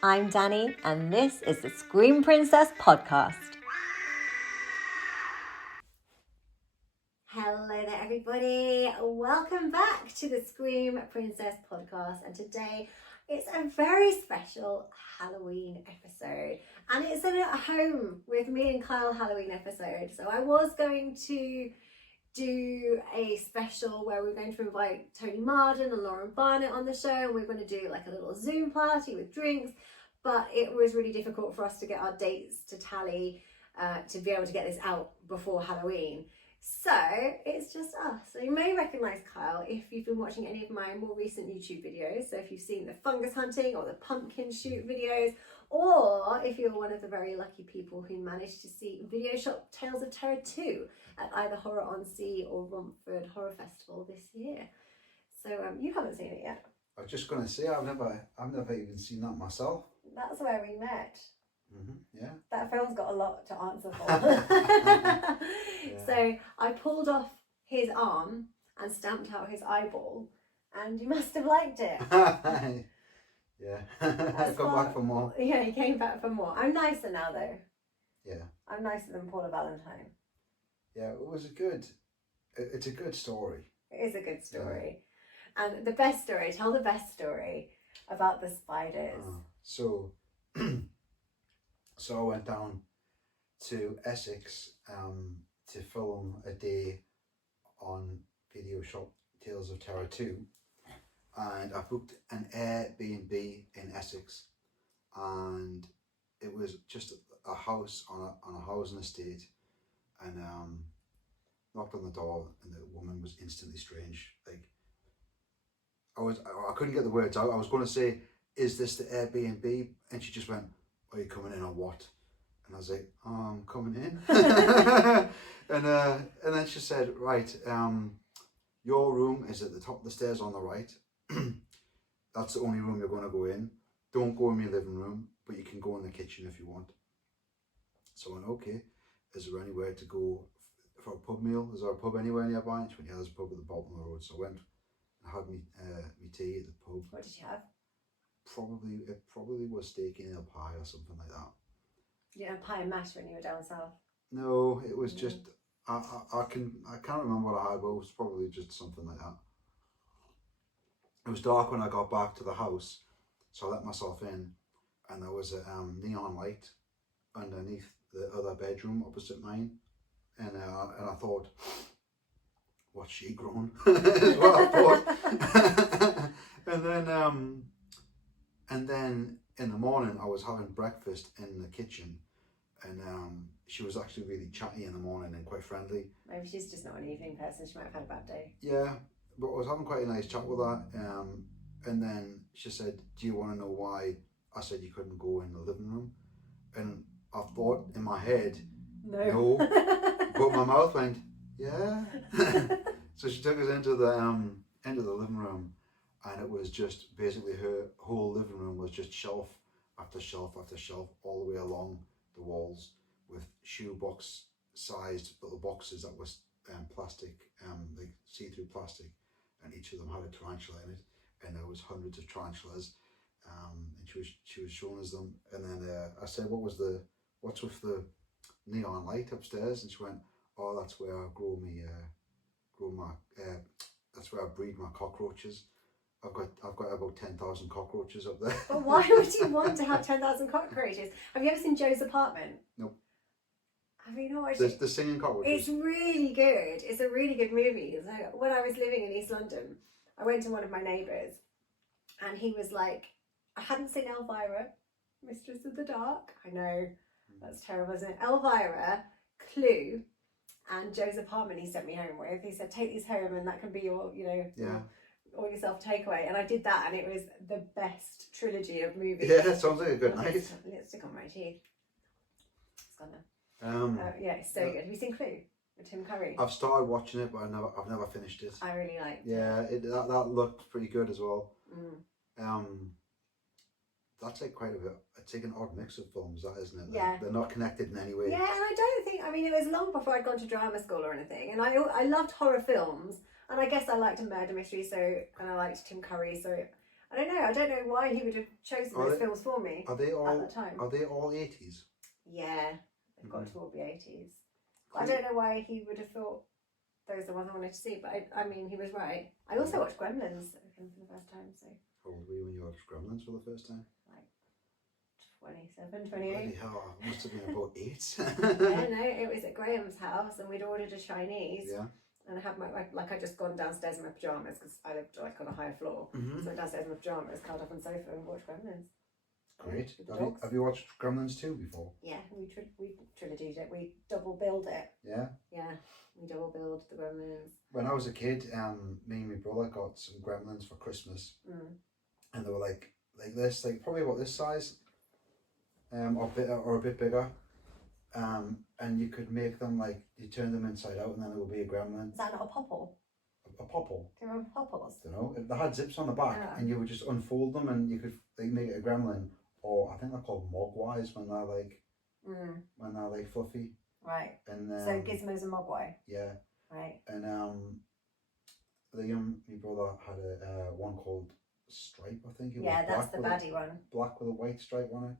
I'm Dani, and this is the Scream Princess podcast. Hello there, everybody. Welcome back to the Scream Princess podcast. And today it's a very special Halloween episode. And it's an at home with me and Kyle Halloween episode. So I was going to do a special where we're going to invite Tony Marden and Lauren Barnett on the show, and we're going to do like a little Zoom party with drinks, but it was really difficult for us to get our dates to tally to be able to get this out before Halloween. So it's just us. So you may recognise Kyle if you've been watching any of my more recent YouTube videos. So if you've seen the fungus hunting or the pumpkin shoot videos, or if you're one of the very lucky people who managed to see Video Shop Tales of Terror 2 at either Horror on Sea or Romford Horror Festival this year. So you haven't seen it yet. I was just going to say I've never even seen that myself. That's where we met. Yeah. That film's got a lot to answer for. Yeah. So I pulled off his arm and stamped out his eyeball, and you must have liked it. Yeah. I've come back for more. Yeah, he came back for more. I'm nicer now, though. Yeah. I'm nicer than Paula Valentine. Yeah, it's a good story. It is a good story. Yeah. And the best story, tell the best story about the spiders. So I went down to Essex to film a day on Video Shop Tales of Terror 2, and I booked an Airbnb in Essex, and it was just a house on a housing estate, and knocked on the door, and the woman was instantly strange. Like I couldn't get the words out. I was going to say, "Is this the Airbnb?" And she just went, "Are you coming in or what?" And I was like, "Oh, I'm coming in." and then she said, "Right, your room is at the top of the stairs on the right. That's the only room you're going to go in. Don't go in your living room, but you can go in the kitchen if you want." So I went, "Okay, is there anywhere to go for a pub meal? Is there a pub anywhere nearby?" And she went, "Yeah, there's a pub at the bottom of the road." So I went and had me tea at the pub. What did you have? It probably was steak and ale pie or something like that. You didn't have pie and mash when you were down south? No, it was just I can't remember what I had, but it was probably just something like that. It was dark when I got back to the house, so I let myself in, and there was a neon light underneath the other bedroom opposite mine, and I thought, "What's she grown?" is what I thought. And then in the morning I was having breakfast in the kitchen, and she was actually really chatty in the morning and quite friendly. Maybe she's just not an evening person. She might have had a bad day. Yeah, but I was having quite a nice chat with her, and then she said, "Do you want to know why I said you couldn't go in the living room?" And I thought in my head, no. But my mouth went, "Yeah." So she took us into the living room, and it was just basically her whole living room was just shelf after shelf after shelf all the way along the walls, with shoebox sized little boxes that was plastic, like see-through plastic, and each of them had a tarantula in it, and there was hundreds of tarantulas, and she was showing us them. And then I said, "What's with the neon light upstairs?" And she went, "Oh, that's where I that's where I breed my cockroaches. I've got about 10,000 cockroaches up there." But why would you want to have 10,000 cockroaches? Have you ever seen Joe's Apartment? Nope. Have you not watched it? The singing cockroaches. It's really good. It's a really good movie. So when I was living in East London, I went to one of my neighbours, and he was like, I hadn't seen Elvira, Mistress of the Dark. I know, that's terrible, isn't it? Elvira, Clue, and Joe's Apartment he sent me home with. He said, "Take these home and that can be your, all your self-takeaway." And I did that, and it was the best trilogy of movies. Yeah, that sounds like a good night. Lipstick on my teeth. It's gone now. Yeah, it's so good. Have you seen Clue with Tim Curry? I've started watching it, but I've never finished it. I really liked it. Yeah, that looked pretty good as well. That's like quite a bit. It's like an odd mix of films, that, isn't it? Yeah. They're not connected in any way. Yeah, and I don't think, it was long before I'd gone to drama school or anything, and I loved horror films, and I guess I liked a murder mystery, and I liked Tim Curry, so I don't know. I don't know why he would have chosen those films for me Are they all? at that time. Are they all 80s? Yeah, they've got to all be 80s. Cool. I don't know why he would have thought those are the ones I wanted to see, but I mean, he was right. I also watched Gremlins for the first time, so. How old were you when you watched Gremlins for the first time? Like 27, 28. Bloody hell, I must have been about 8. Yeah, no, it was at Graham's house, and we'd ordered a Chinese. Yeah. And I had I'd just gone downstairs in my pyjamas because I lived like on a higher floor. Mm-hmm. So I went downstairs in my pyjamas, curled up on the sofa, and watched Gremlins. Great. Have you watched Gremlins 2 before? Yeah, we trilogied it. We double billed it. Yeah. Yeah, we double billed the Gremlins. When I was a kid, me and my brother got some Gremlins for Christmas, and they were like this, like probably about this size, or a bit bigger. And you could make them like you turn them inside out, and then there would be a gremlin. Is that not a popple? A popple. Do you remember popples? I don't know. They had zips on the back, and you would just unfold them, and you could make it a gremlin, or I think they're called mogwais when they're like fluffy. Right. And so Gizmo's a mogwai. Yeah. Right. And Liam, my brother, had a one called Stripe, I think. That's the baddie one. Black with a white stripe on it.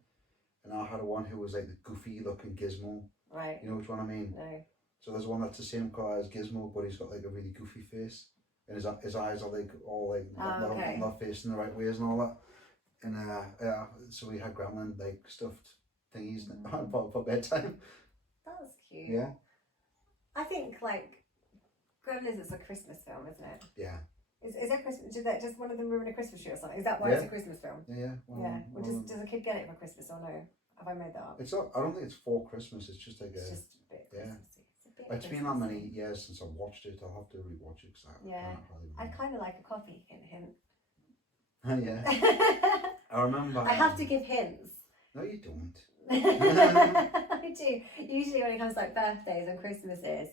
And I had one who was like the goofy looking Gizmo. Right. You know which one I mean? No. So there's one that's the same colour as Gizmo, but he's got like a really goofy face, and his eyes are like all like not facing the right ways and all that. And so we had Gremlin like stuffed thingies for bedtime. That's cute. Yeah. I think like Gremlins is a Christmas film, isn't it? Yeah. Is that Christmas? Did one of them ruin a Christmas tree or something? Is that why it's a Christmas film? Yeah. Does a kid get it for Christmas or no? Have I made that up? It's not. I don't think it's for Christmas. It's just like it's just a bit Christmassy. It's been that many years since I watched it. I'll have to rewatch it because I kind of like a coffee hint. Yeah. I remember. I have to give hints. No, you don't. I do. Usually when it comes to like birthdays and Christmases,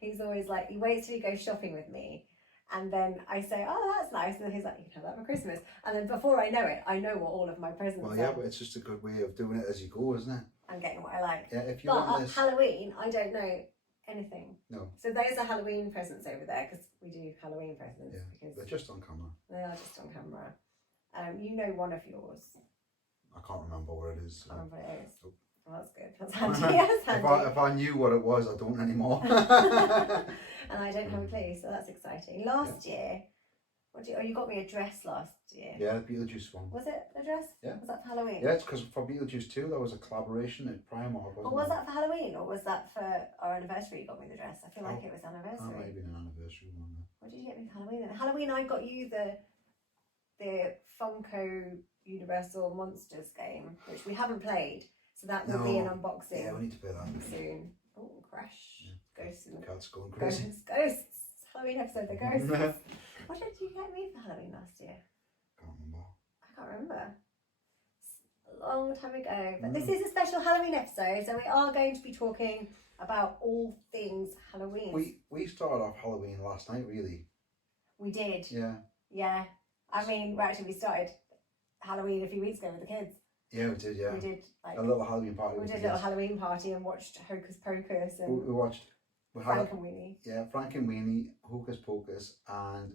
he's always like, he waits till he goes shopping with me. And then I say, oh, that's nice. And then he's like, you can have that for Christmas. And then before I know it, I know what all of my presents are. Well, yeah, but it's just a good way of doing it as you go, isn't it? And getting what I like. Yeah, if you want this... Halloween, I don't know anything. No. So those are Halloween presents over there, because we do Halloween presents. Yeah, because they're just on camera. They are just on camera. You know one of yours. I can't remember what it is. I can't remember what it is. Nope. Oh, that's good. That's handy. That's handy. If I knew what it was, I don't anymore. And I don't have a clue, so that's exciting. Last year, you got me a dress last year. Yeah, the Beetlejuice one. Was it a dress? Yeah. Was that for Halloween? Yeah, it's because for Beetlejuice 2, there was a collaboration at Primark, wasn't was that for Halloween, or was that for our anniversary you got me the dress? I feel like it was anniversary. Oh, maybe an anniversary one. What did you get me for Halloween then? Halloween I got you the Funko Universal Monsters game, which we haven't played, so that will be an unboxing. Yeah, we need to play that soon. Oh, Crash. Yeah. Ghosts and cats going crazy. Ghosts. Halloween episode, the ghosts. What did you get me for Halloween last year? I can't remember. It's a long time ago. But this is a special Halloween episode, so we are going to be talking about all things Halloween. We started off Halloween last night, really. We did. Yeah. Yeah. I mean, we started Halloween a few weeks ago with the kids. Yeah, we did, yeah. We did like a little Halloween party. We did a little Halloween party and watched Hocus Pocus and we watched Frank and Weenie. Yeah, Frank and Weenie, Hocus Pocus, and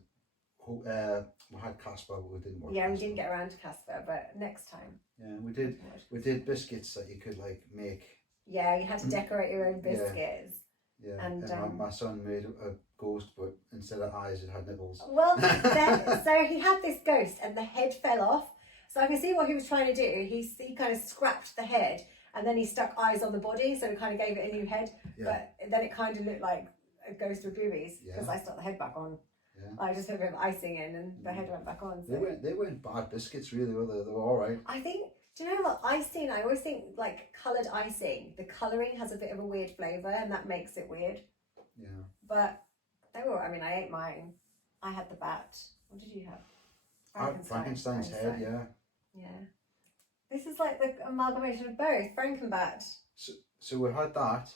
we had Casper, but we didn't watch. Yeah, Casper. We didn't get around to Casper, but next time. Yeah, we did. We did biscuits that you could like make. Yeah, you had to decorate your own biscuits. Yeah, and my son made a ghost, but instead of eyes, it had nipples. Well, so he had this ghost, and the head fell off. So I can see what he was trying to do. He kind of scrapped the head, and then he stuck eyes on the body, so it kind of gave it a new head. Yeah. But then it kind of looked like a ghost with boobies because I stuck the head back on. Yeah. I just put a bit of icing in, and the head went back on. So. They weren't bad biscuits, really, were they? They were all right. I think. Do you know what icing? I always think like coloured icing. The colouring has a bit of a weird flavour, and that makes it weird. Yeah. But they were. I mean, I ate mine. I had the bat. What did you have? Frankenstein's head. Yeah. Yeah. This is like the amalgamation of both, Frankenbat. So we had that,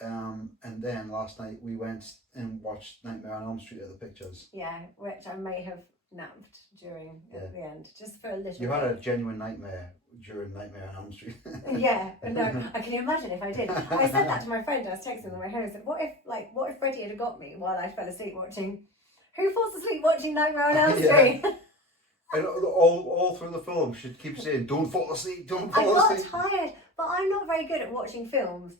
and then last night we went and watched Nightmare on Elm Street at the pictures. Yeah, which I may have napped during at the end, just for a little. You had a genuine nightmare during Nightmare on Elm Street. Yeah, but no, I can imagine if I did. I said that to my friend. I was texting on the way home. I said, "What if Freddie had got me while I fell asleep watching? Who falls asleep watching Nightmare on Elm Street?" And all through the film, she keeps saying, "Don't fall asleep, don't fall asleep." I got tired, but I'm not very good at watching films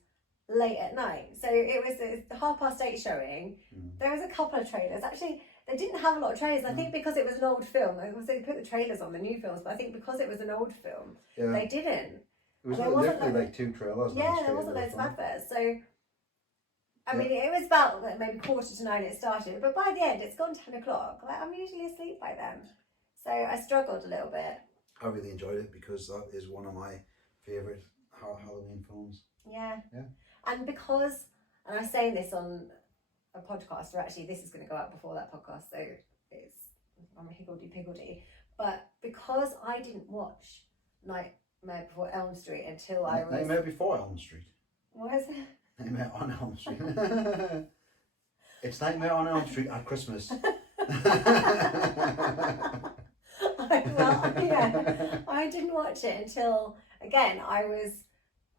late at night. So it's the 8:30 showing. There was a couple of trailers. Actually, they didn't have a lot of trailers. I think because it was an old film. They put the trailers on the new films, but I think because it was an old film, they didn't. It was literally like 2 trailers. Yeah, there wasn't loads of adverts. So I mean, it was about maybe 8:45 it started, but by the end, it's gone 10 o'clock. Like, I'm usually asleep by then. So I struggled a little bit. I really enjoyed it because that is one of my favourite Halloween films. Yeah. And because, and I'm saying this on a podcast, or actually this is going to go out before that podcast, so I'm higgledy-piggledy. But because I didn't watch Nightmare Before Elm Street until I was... Nightmare Before Elm Street. What is it? Nightmare on Elm Street. It's Nightmare on Elm Street at Christmas. I didn't watch it until, again, I was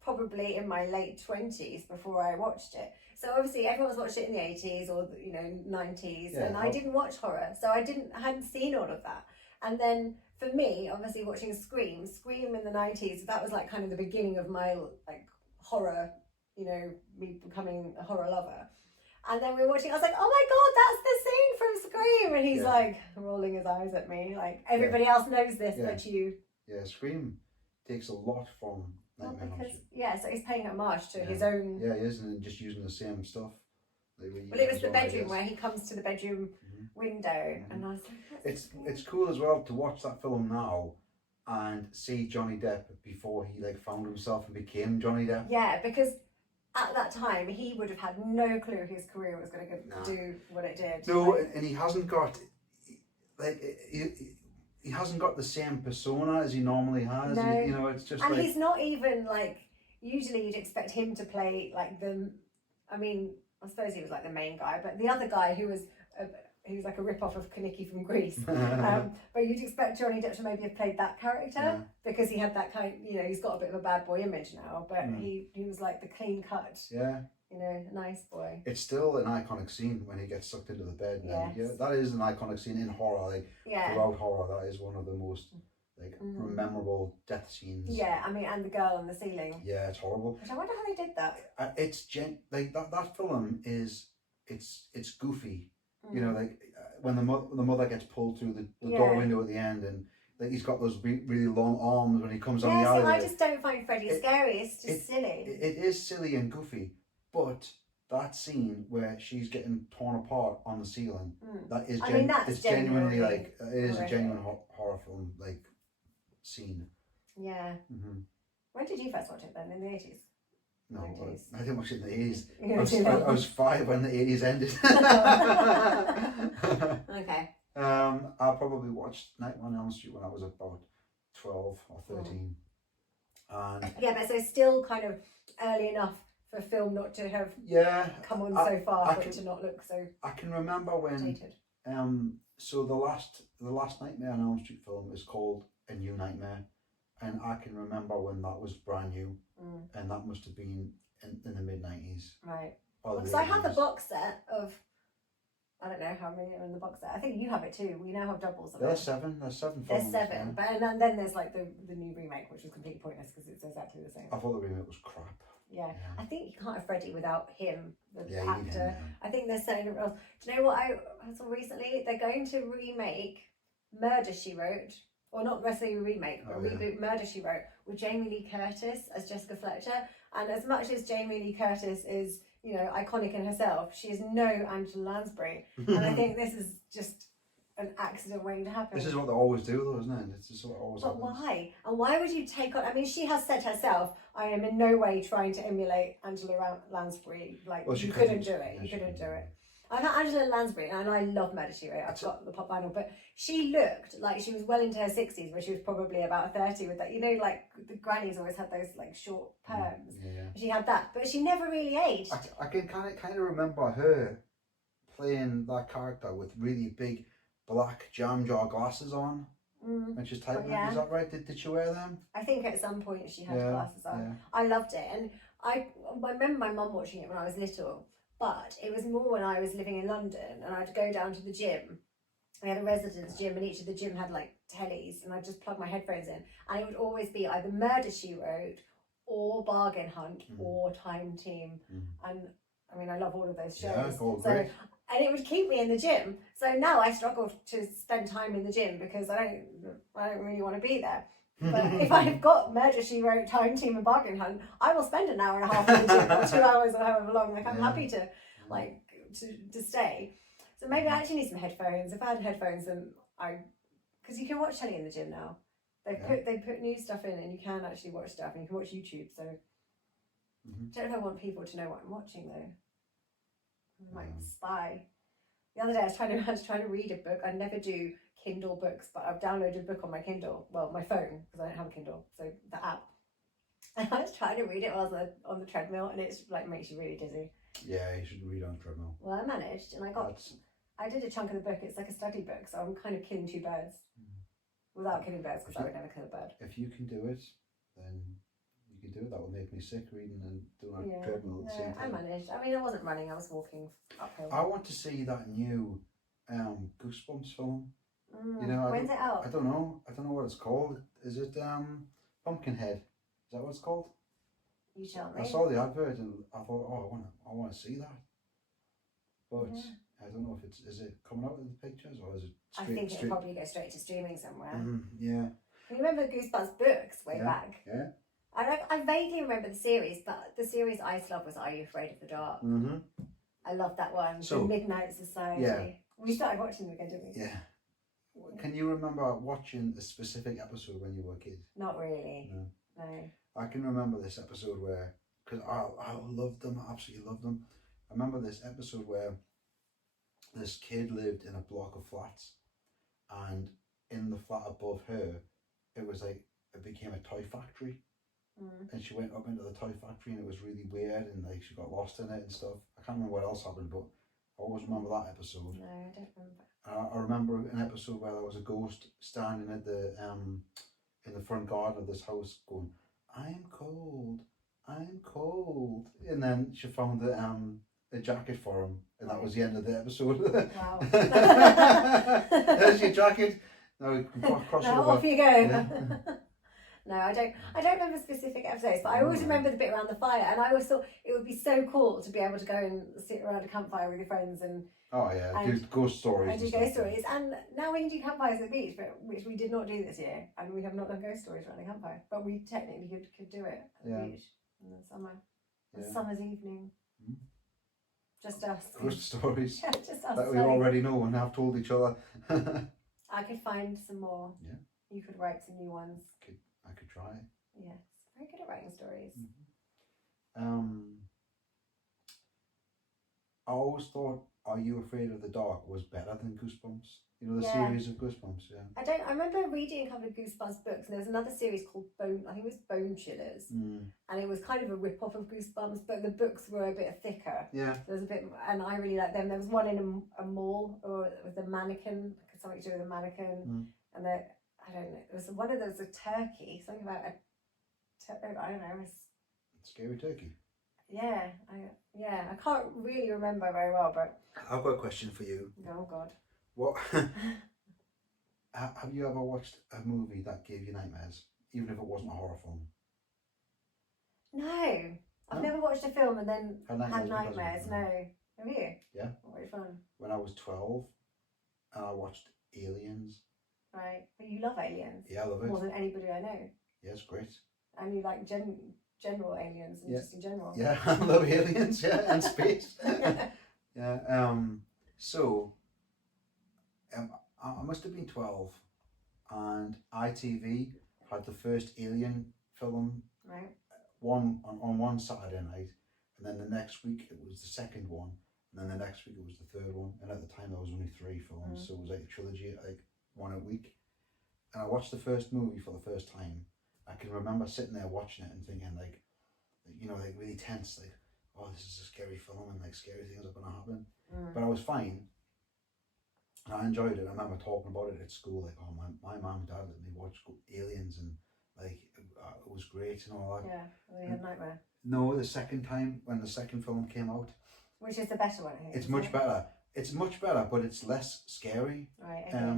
probably in my late 20s before I watched it. So obviously everyone's watched it in the 80s or 90s, and I didn't watch horror, so I hadn't seen all of that. And then for me, obviously watching Scream in the 90s, that was like kind of the beginning of my like horror, me becoming a horror lover. And then we were watching, I was like, oh my God, that's the scene from Scream. And he's like rolling his eyes at me, like everybody else knows this, but you. Yeah, Scream takes a lot from Nightmare on Elm Street. So he's paying homage to his own. Yeah, he is, and just using the same stuff. Well, it was the bedroom where he comes to the bedroom window, and I was like, it's cool as well to watch that film now and see Johnny Depp before he like found himself and became Johnny Depp. Yeah, because at that time he would have had no clue his career was going to do what it did. No, and he hasn't got he hasn't got the same persona as he normally has. No. It's just. And he's not even like. Usually, you'd expect him to play like the. I mean, I suppose he was like the main guy, but the other guy who was like a rip-off of Kaniki from Greece. But you'd expect Johnny Depp to maybe have played that character because he had that kind. He's got a bit of a bad boy image now, but he was like the clean cut. Yeah. Nice boy. It's still an iconic scene when he gets sucked into the bed. That is an iconic scene in horror. Like throughout horror, that is one of the most memorable death scenes. Yeah, I mean, and the girl on the ceiling. Yeah, it's horrible. Which I wonder how they did that. It's like that film is it's goofy. When the mother gets pulled through the door window at the end, and like he's got those really long arms when he comes on the alleyway. I just don't find Freddy scary. It's just silly. It is silly and goofy, but that scene where she's getting torn apart on the ceiling, that is it's genuinely like it is a genuine horror film like scene. Yeah. Mm-hmm. When did you first watch it then? In the 80s? No, I didn't watch it in the 80s. I was 5 when the 80s ended. Okay. I probably watched Nightmare on Elm Street when I was about 12 or 13. And but so still kind of early enough for film not to have come on so far for it to not look so. I can remember when dated. So the last Nightmare on Elm Street film is called A New Nightmare, and I can remember when that was brand new, and that must have been in the mid-90s. Right. So I have a box set of, I don't know how many are in the box set. I think you have it too. We now have doubles of it. There's 7 films. There's 7, but and then there's like the new remake, which was completely pointless because it's exactly the same. I thought the remake was crap. Yeah. I think you can't have Freddy without him, the actor. You need him, I think they're saying it else. Do you know what I saw recently? They're going to remake Murder, She Wrote. Or not necessarily a remake, but reboot Murder, She Wrote with Jamie Lee Curtis as Jessica Fletcher. And as much as Jamie Lee Curtis is, iconic in herself, she is no Angela Lansbury. And I think this is just an accident waiting to happen. This is what they always do though, isn't it? It's just what always happens. But why? And why would you take on... I mean, she has said herself, I am in no way trying to emulate Angela Lansbury. Like, you couldn't do it. You couldn't do it. I've had Angela Lansbury, and I love Murder, She Wrote. I've got the pop vinyl, but she looked like she was well into her 60s, where she was probably about 30 with that. Like the grannies always had those like short perms. Yeah. She had that, but she never really aged. I can kind of remember her playing that character with really big black jam jar glasses on when she's typing. Is that right? Did she wear them? I think at some point she had glasses on. Yeah. I loved it, and I remember my mum watching it when I was little. But it was more when I was living in London and I'd go down to the gym we had a residence gym, and each of the gym had like tellies, and I'd just plug my headphones in, and it would always be either Murder She Wrote or Bargain Hunt or Time Team. And I mean, I love all of those shows. Yeah, all so great. and it would keep me in the gym. So now I struggle to spend time in the gym because I don't really want to be there. But if I've got Murder She Wrote, Time Team, and Bargain Hunt, I will spend an hour and a half in the gym or 2 hours or however long. Like I'm happy to to stay. So maybe I actually need some headphones. If I had headphones, then because you can watch telly in the gym now. They put new stuff in, and you can actually watch stuff, and you can watch YouTube. So I don't know if I want people to know what I'm watching though. I might spy. The other day I was trying to read a book. I never do Kindle books, but I've downloaded a book on my Kindle, well, my phone, because I don't have a Kindle, so the app. And I was trying to read it while I was on the treadmill, and it's like makes you really dizzy. Yeah, you shouldn't read on the treadmill. Well, I managed, and I did a chunk of the book. It's like a study book, so I'm kind of killing two birds without killing birds, because I would never kill a bird. If you can do it, then you can do it. That will make me sick reading and doing a treadmill at the same time. I managed. I mean, I wasn't running. I was walking uphill. I want to see that new Goosebumps film. When's it out? I don't know what it's called. Is it Pumpkinhead? Is that what it's called? You tell me. I saw the advert and I thought, oh, I want to see that. But I don't know if is it coming out in the pictures or is it straight? I think it'll probably go straight to streaming somewhere. Yeah. You remember Goosebumps books way back? Yeah. I vaguely remember the series, but the series I used to love was Are You Afraid of the Dark? I loved that one. So, the Midnight Society. Yeah. We started watching them again, didn't we? Yeah. Can you remember watching a specific episode when you were a kid? Not really. No. I can remember this episode where, because I loved them, I absolutely loved them. I remember this episode where this kid lived in a block of flats, and in the flat above her, it became a toy factory. And she went up into the toy factory, and it was really weird, and like she got lost in it and stuff. I can't remember what else happened, but I always remember that episode. No, I don't remember. I remember an episode where there was a ghost standing at the in the front garden of this house going, I'm cold, and then she found a jacket for him, and that was the end of the episode. Wow. There's your jacket. Now we can cross now over. Off you go. Yeah. No, I don't remember specific episodes, but I always remember the bit around the fire, and I always thought it would be so cool to be able to go and sit around a campfire with your friends and do ghost stories. And do ghost stories, and now we can do campfires at the beach, but which we did not do this year, and we have not done ghost stories around the campfire, but we technically could do it at the beach in the summer, a summer's evening. Just us. Ghost stories. Yeah, just us. That we already know and have told each other. I could find some more. Yeah. You could write some new ones. I could try. Yes, very good at writing stories. I always thought Are You Afraid of the Dark was better than Goosebumps. You know, the series of Goosebumps, I remember reading a couple of Goosebumps books, and there was another series called I think it was Bone Chillers, and it was kind of a rip-off of Goosebumps, but the books were a bit thicker. Yeah. There was a bit, and I really liked them. There was one in a mall, or with a mannequin, something to do with a mannequin, and I don't know, it was one of those, a turkey, something about I don't know. Scary turkey. Yeah, I can't really remember very well, but I've got a question for you. Oh God. What? Have you ever watched a movie that gave you nightmares, even if it wasn't a horror film? No, I've never watched a film and then had nightmares. No, have you? Yeah. Very fun. When I was 12, and I watched Aliens. Right, but you love aliens. Yeah, I love it. More than anybody I know. Yeah, it's great. And you like general aliens, and just in general. Yeah, I love aliens. Yeah, and space. Yeah. So, I must have been 12, and ITV had the first Alien film. Right. On one Saturday night, and then the next week it was the second one, and then the next week it was the third one. And at the time there was only 3 films, so it was like a trilogy, like one a week. And I watched the first movie for the first time. I can remember sitting there watching it and thinking like really tense, like, oh, this is a scary film and like scary things are gonna happen. But I was fine. And I enjoyed it. I remember talking about it at school, like, oh, my mum and dad let me watch Aliens, and like it was great and all that. Yeah, well, you had a nightmare. No, the second time when the second film came out. Which is the better one, I think. It's much better. It's much better, but it's less scary. Right. Okay.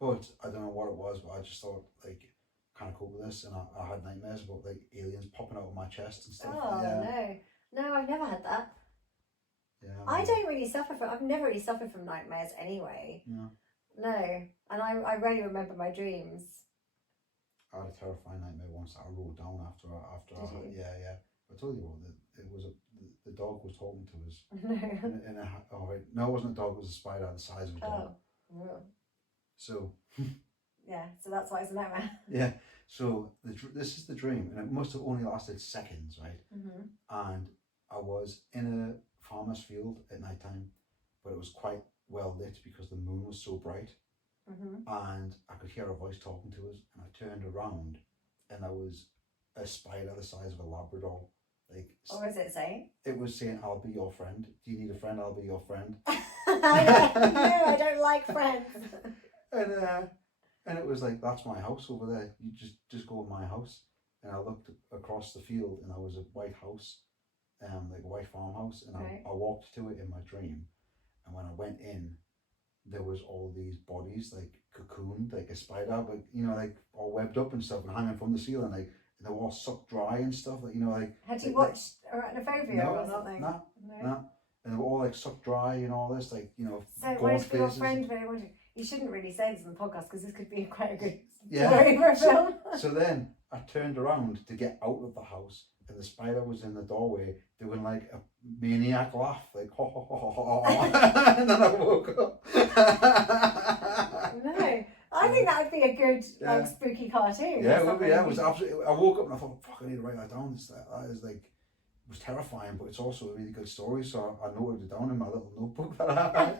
But I don't know what it was, but I just thought like, can't cope with this, and I had nightmares about like aliens popping out of my chest and stuff. Oh no, I've never had that. Yeah. I don't really suffer from. I've never really suffered from nightmares anyway. Yeah. No, and I rarely remember my dreams. I had a terrifying nightmare once that I wrote down after. Did you? Yeah. I told you what it was. The dog was talking to us. No. No, it wasn't a dog. It was a spider the size of a dog. Oh. So. Yeah. So that's why it's a nightmare. Yeah. So this is the dream, and it must have only lasted seconds, right? Mm-hmm. And I was in a farmer's field at night time, but it was quite well lit because the moon was so bright. Mm-hmm. And I could hear a voice talking to us, and I turned around, and there was a spider the size of a Labrador. Like, what was it saying? It was saying, "I'll be your friend. Do you need a friend? I'll be your friend." No, I don't like friends. And it was like, "That's my house over there. You just go in my house." And I looked across the field, and there was a white house, like a white farmhouse, and I walked to it in my dream. And when I went in, there was all these bodies like cocooned, like a spider, but like all webbed up and stuff, and hanging from the ceiling, like, and they were all sucked dry and stuff, like like. Had you watched Arachnophobia or something? No. And they were all like sucked dry and all this, like So gold for your faces. friend, you shouldn't really say this on the podcast because this could be quite a good Yeah. story for a film. So then I turned around to get out of the house, and the spider was in the doorway doing like a maniac laugh, like ho ho ho ho ho, and then I woke up. No, I think that would be a good like spooky cartoon. Yeah, it would be. Yeah, it was absolutely. I woke up and I thought, fuck, I need to write that down. That is like, it was terrifying, but it's also a really good story. So I noted it down in my little notebook that I had.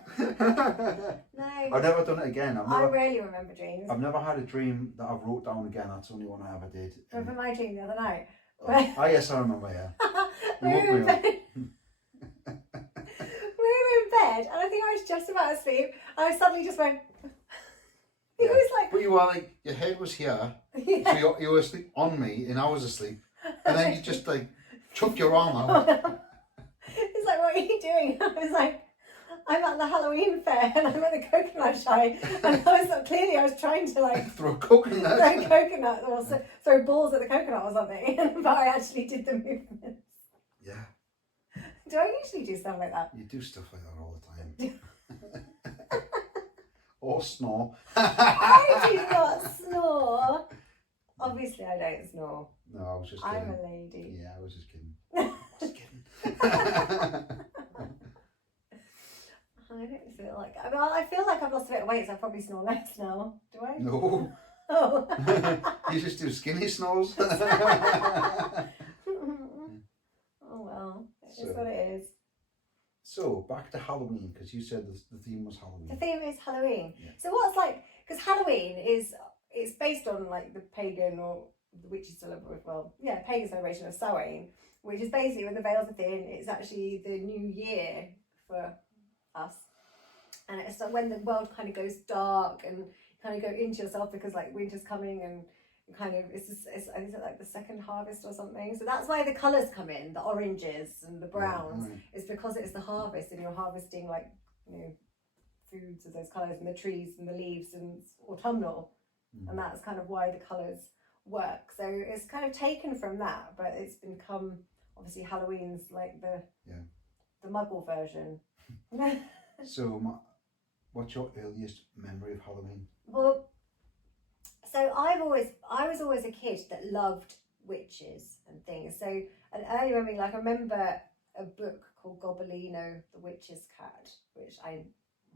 No, I've never done it again. I rarely remember dreams. I've never had a dream that I've wrote down again. That's the only one I ever did. Remember my dream the other night? Oh yes, I remember. Yeah. we were in bed. We were in bed, and I think I was just about to sleep. And I suddenly just went. It was like. But you were like, your head was here, Yeah. so you were asleep on me, and I was asleep, and then you just like chuck your arm out. It's like, what are you doing? I was like, I'm at the Halloween fair and I'm at the coconut shy, and I was trying to like throw coconut. Throw coconut or throw balls at the coconut or something, but I actually did the movements. Yeah. Do I usually do stuff like that? You do stuff like that all the time. Or snore. I do not snore. Obviously, I don't snore. No, I was just kidding. I'm a lady. Yeah, I was just kidding. Just kidding. I don't feel like. I feel like I've lost a bit of weight, so I probably snore less now. Do I? No. Oh. You just do skinny snores. Oh well, it is what it is. So back to Halloween, because you said the theme was Halloween. The theme is Halloween. Yeah. So what's like, because Halloween it's based on like the pagan or the witches pagan celebration of Samhain, which is basically when the veils are thin. It's actually the new year for us, and it's like when the world kind of goes dark and you kind of go into yourself because like winter's coming and kind of is it like the second harvest or something. So that's why the colours come in, the oranges and the browns. It's because it's the harvest and you're harvesting like foods of those colours and the trees and the leaves, and it's autumnal. And that's kind of why the colours work. So it's kind of taken from that, but it's become obviously Halloween's like the Muggle version. So what's your earliest memory of Halloween? Well, so I was always a kid that loved witches and things. So an early memory, like I remember a book called Gobelino, the Witch's Cat, which I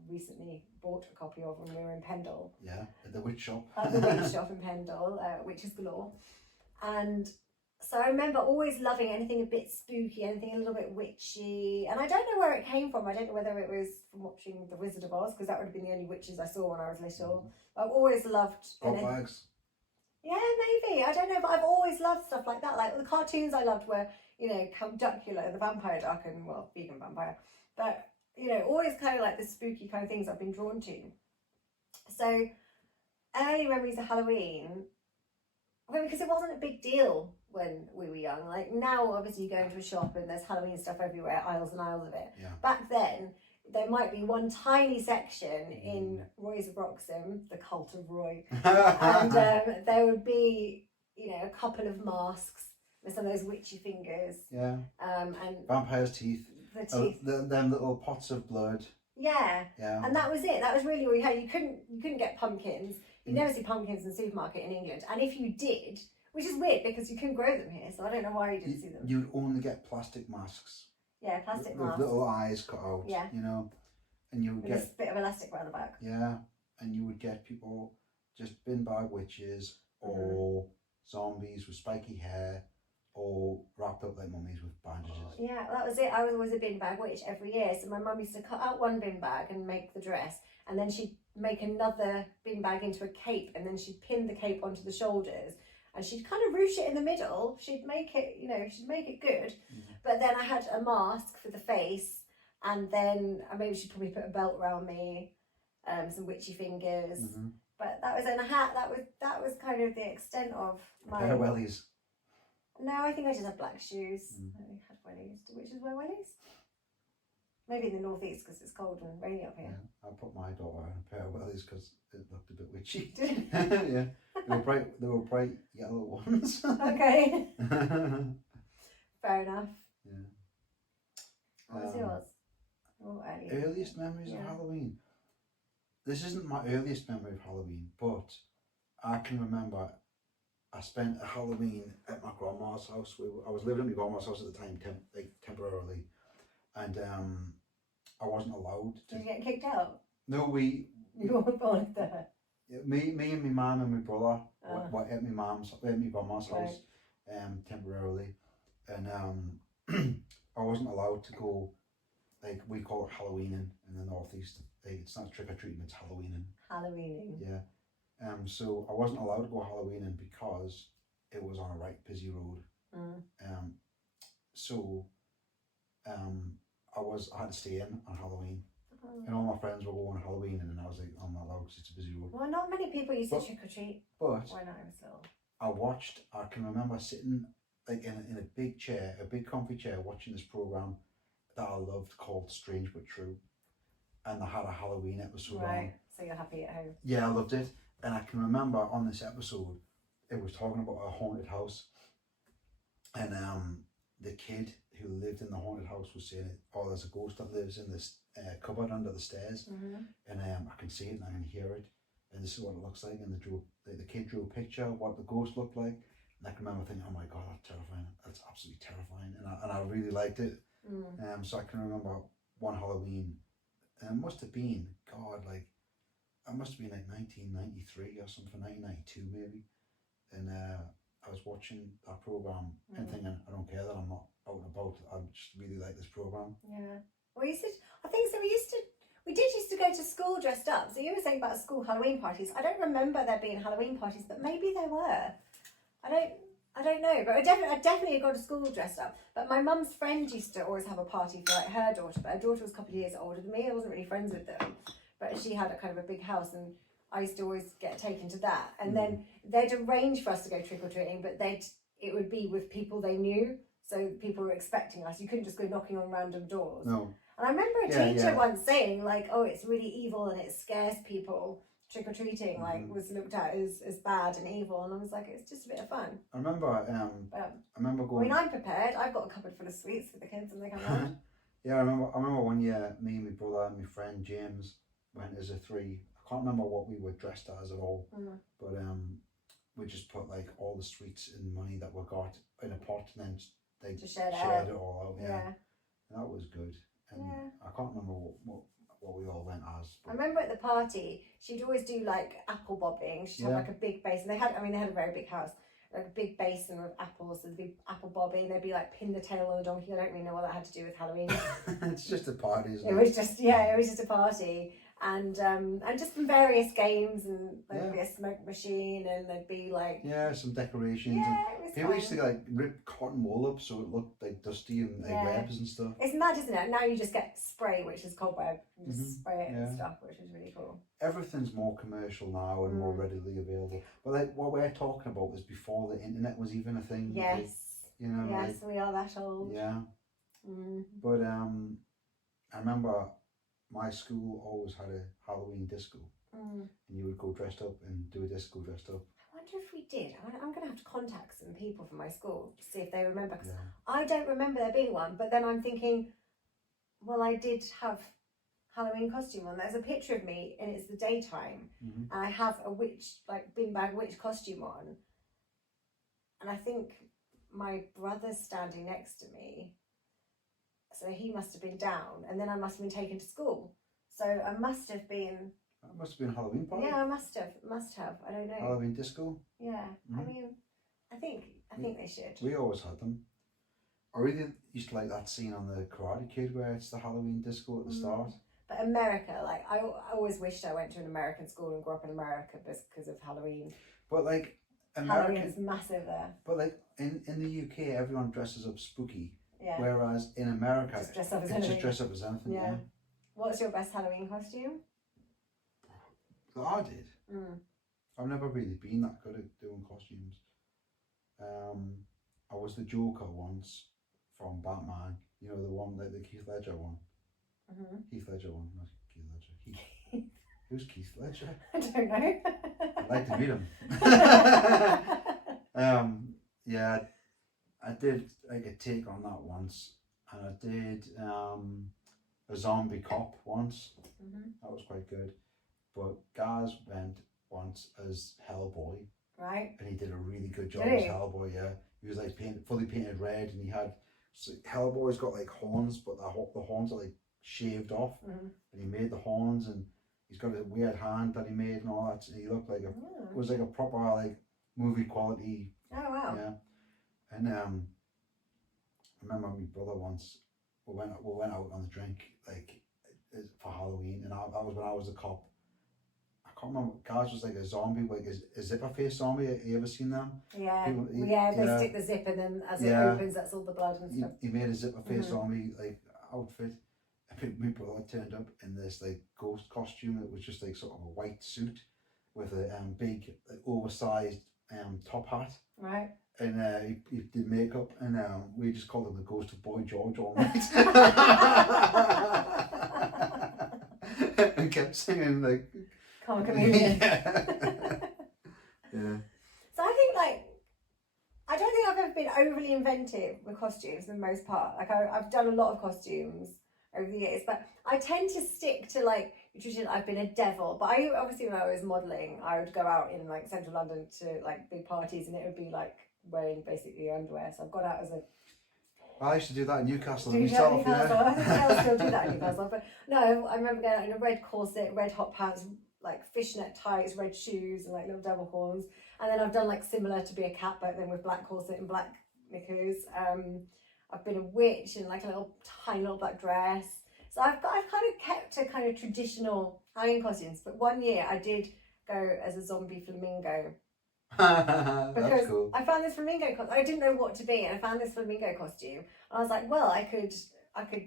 recently bought a copy of when we were in Pendle. Yeah, at the witch shop. At the witch shop in Pendle, Witches Galore. And so I remember always loving anything a bit spooky, anything a little bit witchy. And I don't know where it came from. I don't know whether it was from watching The Wizard of Oz, because that would have been the only witches I saw when I was little. I've always loved... bags. Yeah, maybe. I don't know, but I've always loved stuff like that. Like the cartoons I loved were, Count Duckula, the vampire duck, and vegan vampire. But, always kind of like the spooky kind of things I've been drawn to. So, early memories of Halloween, because it wasn't a big deal when we were young. Like now, obviously, you go into a shop and there's Halloween stuff everywhere, aisles and aisles of it. Yeah. Back then, there might be one tiny section in Roy's of Wroxham, the cult of Roy, and there would be, you know, a couple of masks with some of those witchy fingers. Yeah. And vampires' teeth. The teeth. Them little pots of blood. Yeah. Yeah. And that was it. That was really all you had. You couldn't get pumpkins. You'd never see pumpkins in the supermarket in England. And if you did, which is weird because you couldn't grow them here, so I don't know why you didn't see them. You'd only get plastic masks. Yeah, plastic masks. With little eyes cut out. Yeah. You know, and you would with get a bit of elastic around the back. Yeah, and you would get people just bin bag witches or zombies with spiky hair or wrapped up like mummies with bandages. Yeah, that was it. I was always a bin bag witch every year. So my mum used to cut out one bin bag and make the dress, and then she'd make another bin bag into a cape, and then she'd pin the cape onto the shoulders, and she'd kind of ruche it in the middle. She'd make it, you know, she'd make it good. But then I had a mask for the face, and then maybe she'd probably put a belt around me, some witchy fingers. But that was in a hat. That was kind of the extent of my. Pair of wellies. No, I think I just had black shoes. I had wellies. Do witches wear wellies? Maybe in the northeast because it's cold and rainy up here. Yeah, I put my daughter in a pair of wellies because it looked a bit witchy. Yeah, they were bright yellow ones. Okay. Fair enough. Yeah. What was yours? Earliest memories of Halloween. This isn't my earliest memory of Halloween, but I can remember I spent a Halloween at my grandma's house. I was living at my grandma's house at the time, temporarily, and I wasn't allowed to. Did you get kicked out? No, You were born there. Me and my mum and my brother were at my grandma's house, temporarily, and I wasn't allowed to go. Like we call it Halloweening in the northeast. Like, it's not trick or treating; it's Halloweening. Halloweening. Yeah. So I wasn't allowed to go Halloweening because it was on a right busy road. So I had to stay in on Halloween. And all my friends were going Halloween, and I was like, I'm not allowed because it's a busy road. Well, not many people used to trick or treat. But when I was little. I can remember sitting like in a big chair, a big comfy chair, watching this program that I loved called Strange But True. And they had a Halloween episode on. Right, so you're happy at home. Yeah, I loved it. And I can remember on this episode, it was talking about a haunted house. And the kid who lived in the haunted house was saying, oh, there's a ghost that lives in this cupboard under the stairs. And I can see it and I can hear it. And this is what it looks like. And the kid drew a picture of what the ghost looked like. And I can remember thinking, oh my God, that's terrifying. That's absolutely terrifying. And I really liked it. So I can remember one Halloween, and it must have been, God, like, it must have been like 1993 or something, 1992 maybe. And I was watching that program and thinking, I don't care that I'm not out and about. I just really like this program. Yeah. Well, I think so. We did used to go to school dressed up. So you were saying about school Halloween parties. I don't remember there being Halloween parties, but maybe there were. I don't know, but I definitely got to school dressed up. But my mum's friend used to always have a party for like her daughter, but her daughter was a couple of years older than me. I wasn't really friends with them, but she had a kind of a big house, and I used to always get taken to that. And then they'd arrange for us to go trick or treating, but it would be with people they knew, so people were expecting us. You couldn't just go knocking on random doors. No. And I remember a teacher once saying like, "Oh, it's really evil and it scares people." Trick or treating was looked at as bad and evil, and I was like, it's just a bit of fun. I remember going. I mean, I'm prepared. I've got a cupboard full of sweets for the kids when they come round. Yeah, I remember one year, me and my brother and my friend James went as a three. I can't remember what we were dressed as at all, but we just put like all the sweets and money that we got in a pot, and then they just shared it all out. Yeah. And that was good. And I can't remember what we all went as. But I remember at the party, she'd always do like apple bobbing. She'd have like a big basin. They had a very big house, like a big basin with apples. So there'd be apple bobbing. They'd be like pin the tail on a donkey. I don't really know what that had to do with Halloween. It's just a party, isn't it? It was just a party. And just some various games, and there'd be a smoke machine, and there'd be like some decorations. Yeah, it was people used to like rip cotton wool up so it looked like dusty and like webs and stuff. It's mad, isn't it? Now you just get spray, which is cobweb. You just spray it and stuff, which is really cool. Everything's more commercial now and more readily available. But like what we're talking about was before the internet was even a thing. Yes. Like, you know. Yes, we are that old. Yeah. But I remember my school always had a Halloween disco, and you would go dressed up and do a disco dressed up. I wonder if we did. I'm going to have to contact some people from my school to see if they remember, because Yeah. I don't remember there being one. But then I'm thinking, well, I did have Halloween costume on. There's a picture of me, and it's the daytime, and I have a witch, like beanbag witch costume on, and I think my brother's standing next to me, so he must have been down, and then I must have been taken to school. So I must have been. That must have been a Halloween party. Yeah, I must have. I don't know. Halloween disco. Yeah, I mean, I think they should. We always had them. I really used to like that scene on the Karate Kid where it's the Halloween disco at the start. But America, like I always wished I went to an American school and grew up in America because of Halloween. But like Halloween is massive there. But like in the UK, everyone dresses up spooky. Yeah. Whereas in America, just dress up as anything. Just dress up as anything. Yeah. What's your best Halloween costume? That I did. I've never really been that good at doing costumes. I was the Joker once from Batman. You know, the one, like the Keith Ledger one. Heath Ledger one, not Keith Ledger. Who's Keith Ledger? I don't know. I'd like to meet him. Yeah, I did like a take on that once, and I did a zombie cop once. That was quite good. But Gaz went once as Hellboy. Right. And he did a really good job as Hellboy. Yeah, he was like fully painted red, and he had Hellboy's got like horns, but the horns are like shaved off, and he made the horns, and he's got a weird hand that he made and all that. So he looked like it was like a proper like movie quality. Oh wow. Yeah, and I remember my brother once we went out on the drink like for Halloween, and that was when I was a cop. I can't remember. Gaz was like a zombie, like a zipper face zombie. Have you ever seen them? Yeah, they stick the zip, and then as it opens, that's all the blood and stuff. He made a zipper face zombie like outfit. I think my brother turned up in this like ghost costume. It was just like sort of a white suit with a big oversized top hat. Right. And he did makeup, and we just called him the Ghost of Boy George all night. And kept singing like. Chameleon. Yeah. So I think I don't think I've ever been overly inventive with costumes for the most part. Like I've done a lot of costumes over the years, but I tend to stick to like tradition. I've been a devil, but I obviously when I was modelling, I would go out in like central London to like big parties, and it would be like wearing basically underwear. So I've got out as a. I used to do that in Newcastle myself. Yeah. I think I'll still do that in Newcastle, but no, I remember going out in a red corset, red hot pants, like fishnet tights, red shoes, and like little devil horns. And then I've done like similar to be a cat, but then with black corset and black knickers. I've been a witch in like a tiny little black dress. So I've kind of kept a kind of traditional Halloween costumes. But one year I did go as a zombie flamingo. Because cool. I found this flamingo costume. I didn't know what to be, and I found this flamingo costume. And I was like, well, I could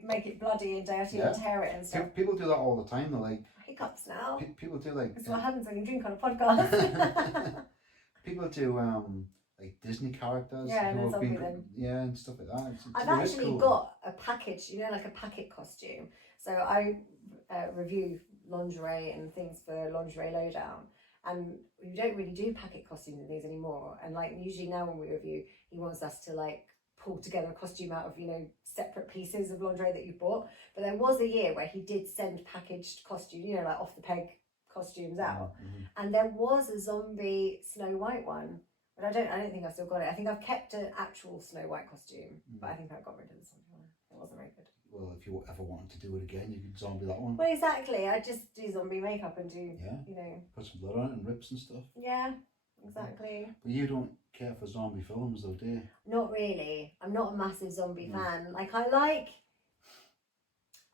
make it bloody and dirty and tear it and stuff. People do that all the time. They're like hiccups now. People do like. That's what happens when you drink on a podcast. People do like Disney characters. Yeah, and and stuff like that. I've actually got a package, like a packet costume. So I review lingerie and things for Lingerie Lowdown, and we don't really do packet costumes and things anymore. And like usually now when we review, he wants us to like pull together a costume out of separate pieces of lingerie that you bought. But there was a year where he did send packaged costume, like off the peg costumes out, and there was a zombie Snow White one. But I don't think I've still got it. I think I've kept an actual Snow White costume, but I think I got rid of the zombie one. It wasn't very good. Well, if you ever wanted to do it again, you could zombie that one. Well, exactly. I just do zombie makeup and do, put some blood on it and rips and stuff. Yeah, exactly. But you don't care for zombie films, though, do you? Not really. I'm not a massive zombie fan. Like I liked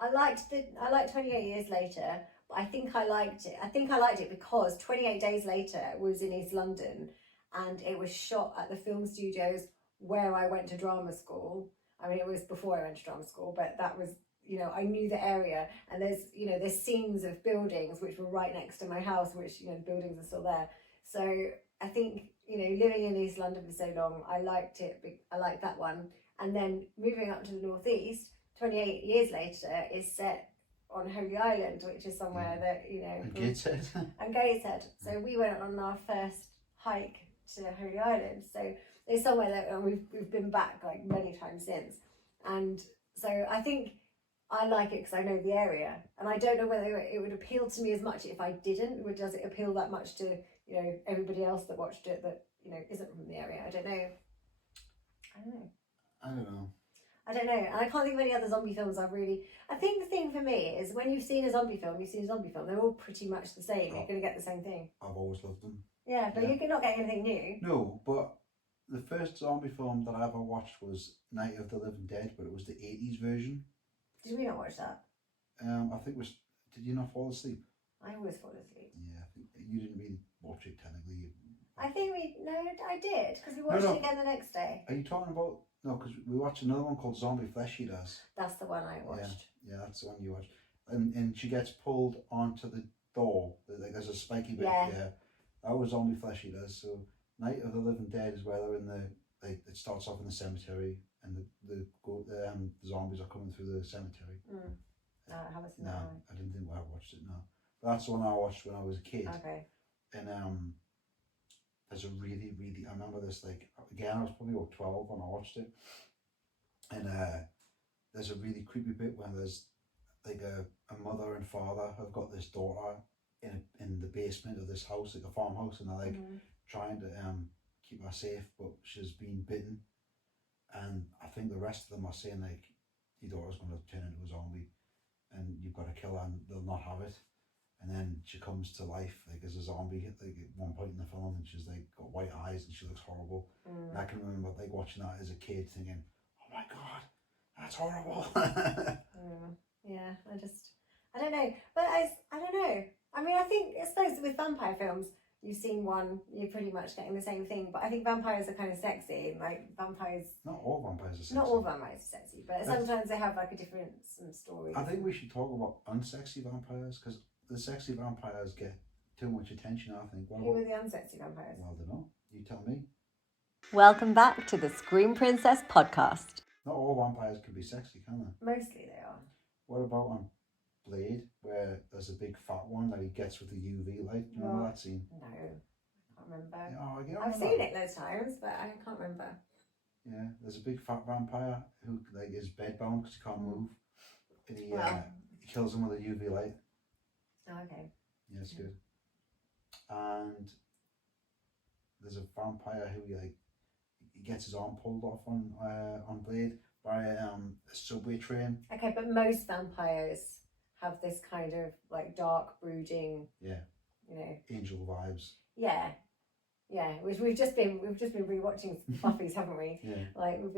28 Years Later, but I think I liked it. I think I liked it because 28 Days Later was in East London, and it was shot at the film studios where I went to drama school. I mean, it was before I went to drama school, but that was, I knew the area, and there's scenes of buildings which were right next to my house, which, the buildings are still there. So I think, living in East London for so long, I liked it. I liked that one. And then moving up to the northeast, 28 Years Later is set on Holy Island, which is somewhere that, you know. And Gateshead. And Gateshead. So we went on our first hike to Holy Island. So it's somewhere that, and we've been back like many times since. And so I think I like it because I know the area, and I don't know whether it would appeal to me as much if I didn't. Does it appeal that much to, you know, everybody else that watched it that, you know, isn't from the area? I don't know. I don't know. And I can't think of any other zombie films I've really. I think the thing for me is when you've seen a zombie film, they're all pretty much the same. You're going to get the same thing. I've always loved them. Yeah, but you're not getting anything new. No, but the first zombie film that I ever watched was Night of the Living Dead, but it was the 80s version. Did we not watch that? I think it was. Did you not fall asleep? I always fall asleep. Yeah, I think you didn't really watch it technically. I did because we watched it again the next day. Are you talking about? No, because we watched another one called Zombie Flesh Eaters. That's the one I watched. Yeah, that's the one you watched. And she gets pulled onto the door. Like there's a spiky bit. Yeah. That was Zombie Flesh Eaters. So Night of the Living Dead is where they're in the. Like it starts off in the cemetery, and the zombies are coming through the cemetery. No, I haven't seen that. No, I didn't think I watched it. No, but that's the one I watched when I was a kid. Okay. And there's a really, I remember this, like, again, I was probably about 12 when I watched it. And there's a really creepy bit where there's, like, a mother and father have got this daughter in the basement of this house, like a farmhouse, and they're, like, trying to keep her safe, but she's been bitten. And I think the rest of them are saying, like, your daughter's going to turn into a zombie, and you've got to kill her, and they'll not have it. And then she comes to life like as a zombie like at one point in the film, and she's like got white eyes and she looks horrible. And I can remember like watching that as a kid thinking, oh my god, that's horrible. Yeah, I don't know. But I don't know. I mean, I think it's those with vampire films, you've seen one, you're pretty much getting the same thing. But I think vampires are kind of sexy. Like vampires. Not all vampires are sexy. Not all vampires are sexy, but sometimes they have like a different story. I think we should talk about unsexy vampires because the sexy vampires get too much attention, I think. Who are the unsexy vampires? Well, I don't know. You tell me. Welcome back to the Scream Princess podcast. Not all vampires can be sexy, can they? Mostly they are. What about on Blade, where there's a big fat one that he gets with the UV light? Do you remember that scene? No, I can't remember. Yeah, I've seen it those times, but I can't remember. Yeah, there's a big fat vampire who like is bedbound because he can't move, and he kills him with a UV light. Oh, okay. Yeah, it's good. And there's a vampire who he gets his arm pulled off on Blade by a subway train. Okay, but most vampires have this kind of like dark brooding. Yeah. You know. Angel vibes. Yeah. Yeah, which we've just been rewatching Buffy's, haven't we? Yeah. Like I've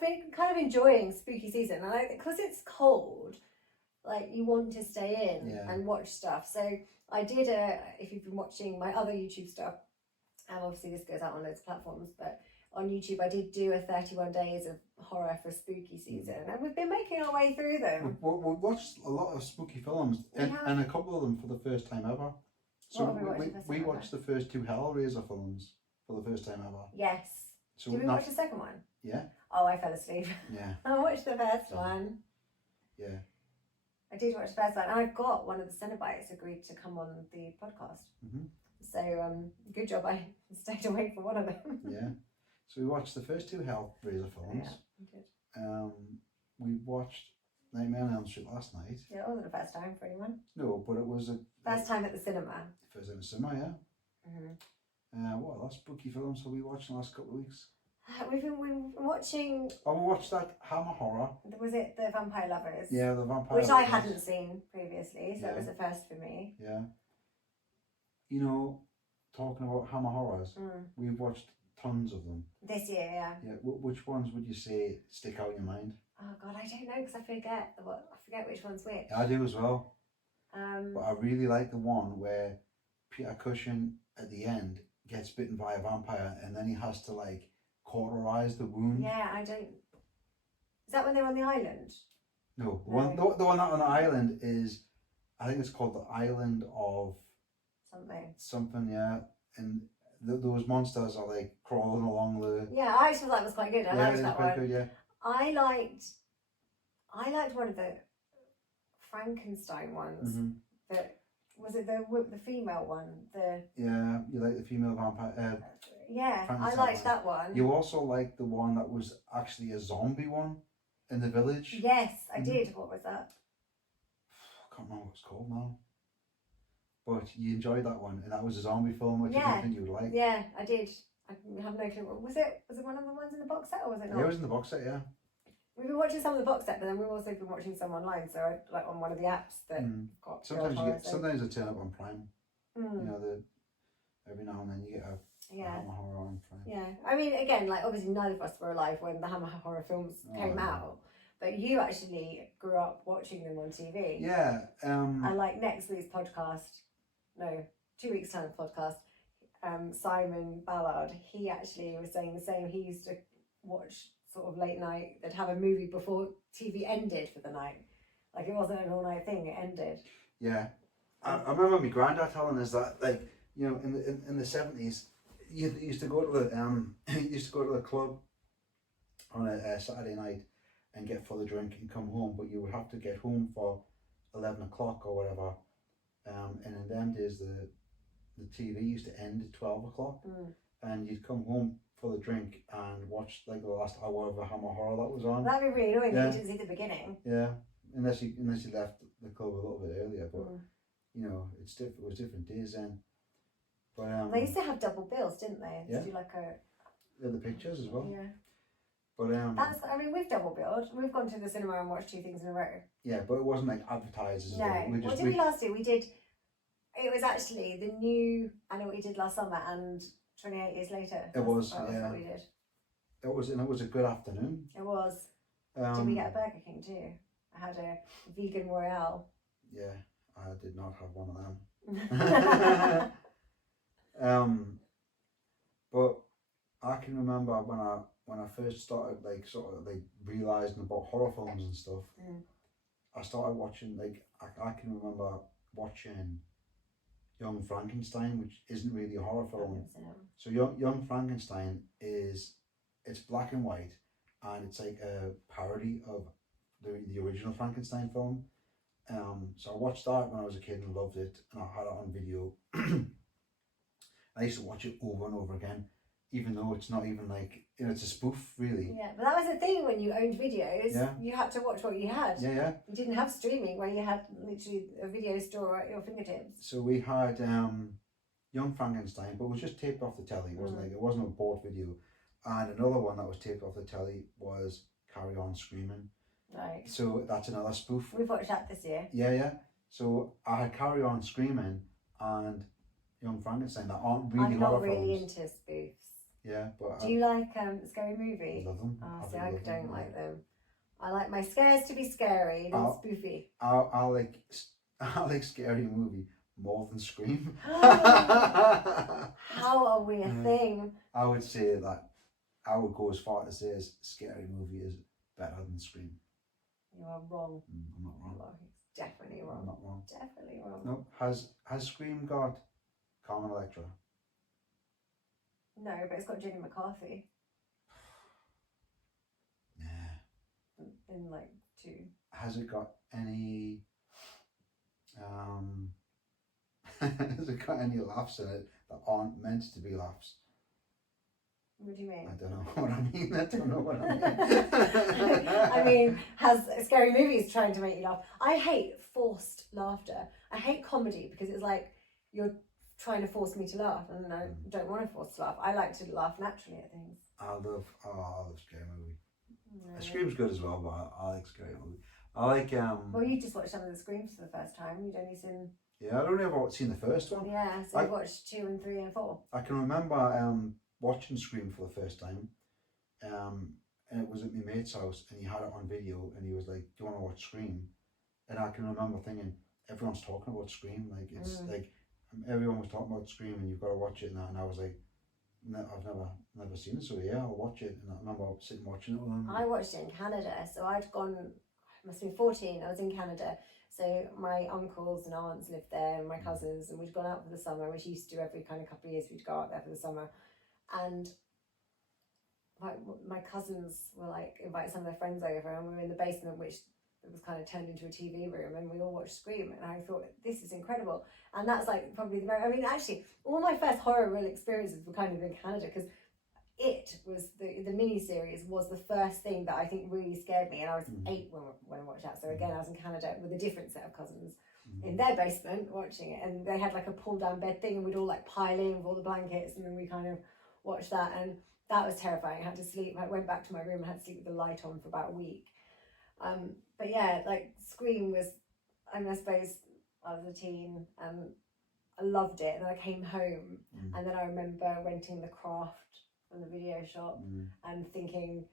been kind of enjoying spooky season, and because it's cold. Like you want to stay in and watch stuff. So I did if you've been watching my other YouTube stuff, and obviously this goes out on loads of platforms, but on YouTube I did do a 31 days of horror for spooky season, and we've been making our way through them. We've watched a lot of spooky films, and a couple of them for the first time ever. So we watched the first two Hellraiser films for the first time ever. Yes. So did we watch the second one? Yeah. Oh, I fell asleep. Yeah. I watched the first one. Yeah. I did watch the first one, and I've got one of the Cenobites agreed to come on the podcast. So good job I stayed awake for one of them. Yeah. So we watched the first two Hellraiser films. Yeah, we did. We watched Nightmare on Elm Street last night. Yeah, it wasn't the first time for anyone. No, but it was first time at the cinema. First time at the cinema, yeah. What other spooky films have we watched in the last couple of weeks? We've been watching. Oh, we watched that Hammer Horror. Was it the Vampire Lovers? Yeah, the Vampire Which Lovers. I hadn't seen previously, so it was a first for me. Yeah. You know, talking about Hammer Horrors, we've watched tons of them. This year, yeah. Yeah. Which ones would you say stick out in your mind? Oh God, I don't know because I forget which one's which. I do as well. But I really like the one where Peter Cushing at the end gets bitten by a vampire, and then he has to like cauterize the wound. Yeah, I don't. Is that when they're on the island? No, the one on the island is, I think it's called the Island of something. Yeah, and those monsters are like crawling along the. Yeah, I actually thought that was quite good. I liked that one. Good, yeah. I liked one of the. Frankenstein ones. Mm-hmm. Was it the female one? Yeah, you like the female vampire. Yeah, I Frankenstein liked one. that one. You also liked the one that was actually a zombie one in the village. Yes, I did. What was that? I can't remember what it's called now. But you enjoyed that one, and that was a zombie film, which I Yeah. didn't think you would like. Yeah, I did. I have no clue. Was it one of the ones in the box set, or was it not? Yeah, it was in the box set, yeah. We've been watching some of the box set, but then we've also been watching some online. So, like on one of the apps that got. Sometimes they turn up on Prime. Mm. You know, every now and then you get a Hammer horror on Prime. Yeah, I mean, again, like obviously none of us were alive when the Hammer horror films came out, but you actually grew up watching them on TV. Yeah. And like next week's podcast, no, 2 weeks time podcast. Simon Ballard, he actually was saying the same. He used to watch sort of late night. They'd have a movie before TV ended for the night. Like it wasn't an all night thing. It ended. Yeah, I remember my granddad telling us that, like, you know, in the 70s, you used to go to the club on a Saturday night and get full of drink and come home, but you would have to get home for 11 o'clock or whatever. And in them days, the TV used to end at 12 o'clock, and you'd come home for the drink and watch like the last hour of a Hammer horror that was on. That'd be really annoying if you didn't see the beginning. Yeah, unless you left the club a little bit earlier, but you know, it was different days then. But they used to have double bills, didn't they? Yeah. To do like the pictures as well. Yeah. But I mean, we've double billed. We've gone to the cinema and watched 2 things in a row. Yeah, but it wasn't like advertisers. No. What did we last do? We did. It was actually the new. I know what we did last summer and 28 years later. It was. That was what we did. It was a good afternoon. It was. Did we get a Burger King too? I had a vegan Royale. Yeah, I did not have one of them. But I can remember when I first started like sort of like realising about horror films and stuff. I started watching, like, I can remember watching Young Frankenstein, which isn't really a horror film. So Young Frankenstein it's black and white, and it's like a parody of the original Frankenstein film. So I watched that when I was a kid and loved it, and I had it on video. I used to watch it over and over again, even though it's not even like, you know, it's a spoof really. Yeah, but that was the thing when you owned videos. Yeah. You had to watch what you had. Yeah. You didn't have streaming where you had literally a video store at your fingertips. So we had Young Frankenstein, but it was just taped off the telly. It wasn't a bought video. And another one that was taped off the telly was Carry On Screaming. Right. So that's another spoof. We've watched that this year. Yeah. So I had Carry On Screaming and Young Frankenstein that aren't really horror films. I'm not really into spoofs. Yeah, but do you like scary movies? I love them. Oh, see, I don't like them. I like my scares to be scary, not spoofy. I like scary movie more than Scream. How are we a thing? I would say that I would go as far to say as scary movie is better than Scream. You are wrong. I'm not wrong. Well, it's definitely wrong. I'm not wrong. Definitely wrong. No, has Scream got Carmen Electra? No, but it's got Jenny McCarthy. Yeah. In like 2. Has it got any has it got any laughs in it that aren't meant to be laughs? What do you mean? I don't know what I mean. I mean, has scary movies trying to make you laugh? I hate forced laughter. I hate comedy because it's like you're trying to force me to laugh, and I don't want to force to laugh. I like to laugh naturally at things. I love scary movie. No. Scream's good as well, but I like scary movie. I like Well, you just watched some of the Screams for the first time. You'd only seen. Yeah, I'd only ever seen the first one. Yeah, so you watched 2 and 3 and 4. I can remember watching Scream for the first time, and it was at my mate's house, and he had it on video, and he was like, "Do you want to watch Scream?" And I can remember thinking, everyone's talking about Scream, like it's like everyone was talking about Scream, and you've got to watch it, and I was like, no, I've never seen it, so yeah, I'll watch it. And I remember sitting watching it with him. I watched it in Canada, so I'd gone. I must have been 14. I was in Canada, so my uncles and aunts lived there, and my cousins, and we'd gone out for the summer, which used to do every kind of couple of years. We'd go out there for the summer, and my cousins were like invite some of their friends over, and we were in the basement, which that was kind of turned into a TV room, and we all watched Scream, and I thought, this is incredible. And that's like probably actually all my first horror real experiences were kind of in Canada, because it was the mini series was the first thing that I think really scared me, and I was 8 when I watched that. So again, I was in Canada with a different set of cousins in their basement watching it, and they had like a pull down bed thing, and we'd all like pile in with all the blankets, and then we kind of watched that, and that was terrifying. I had to sleep. I went back to my room and had to sleep with the light on for about a week. But yeah, like Scream was, I mean, I suppose I was a teen and I loved it, and then I came home and then I remember renting The Craft from the video shop and thinking,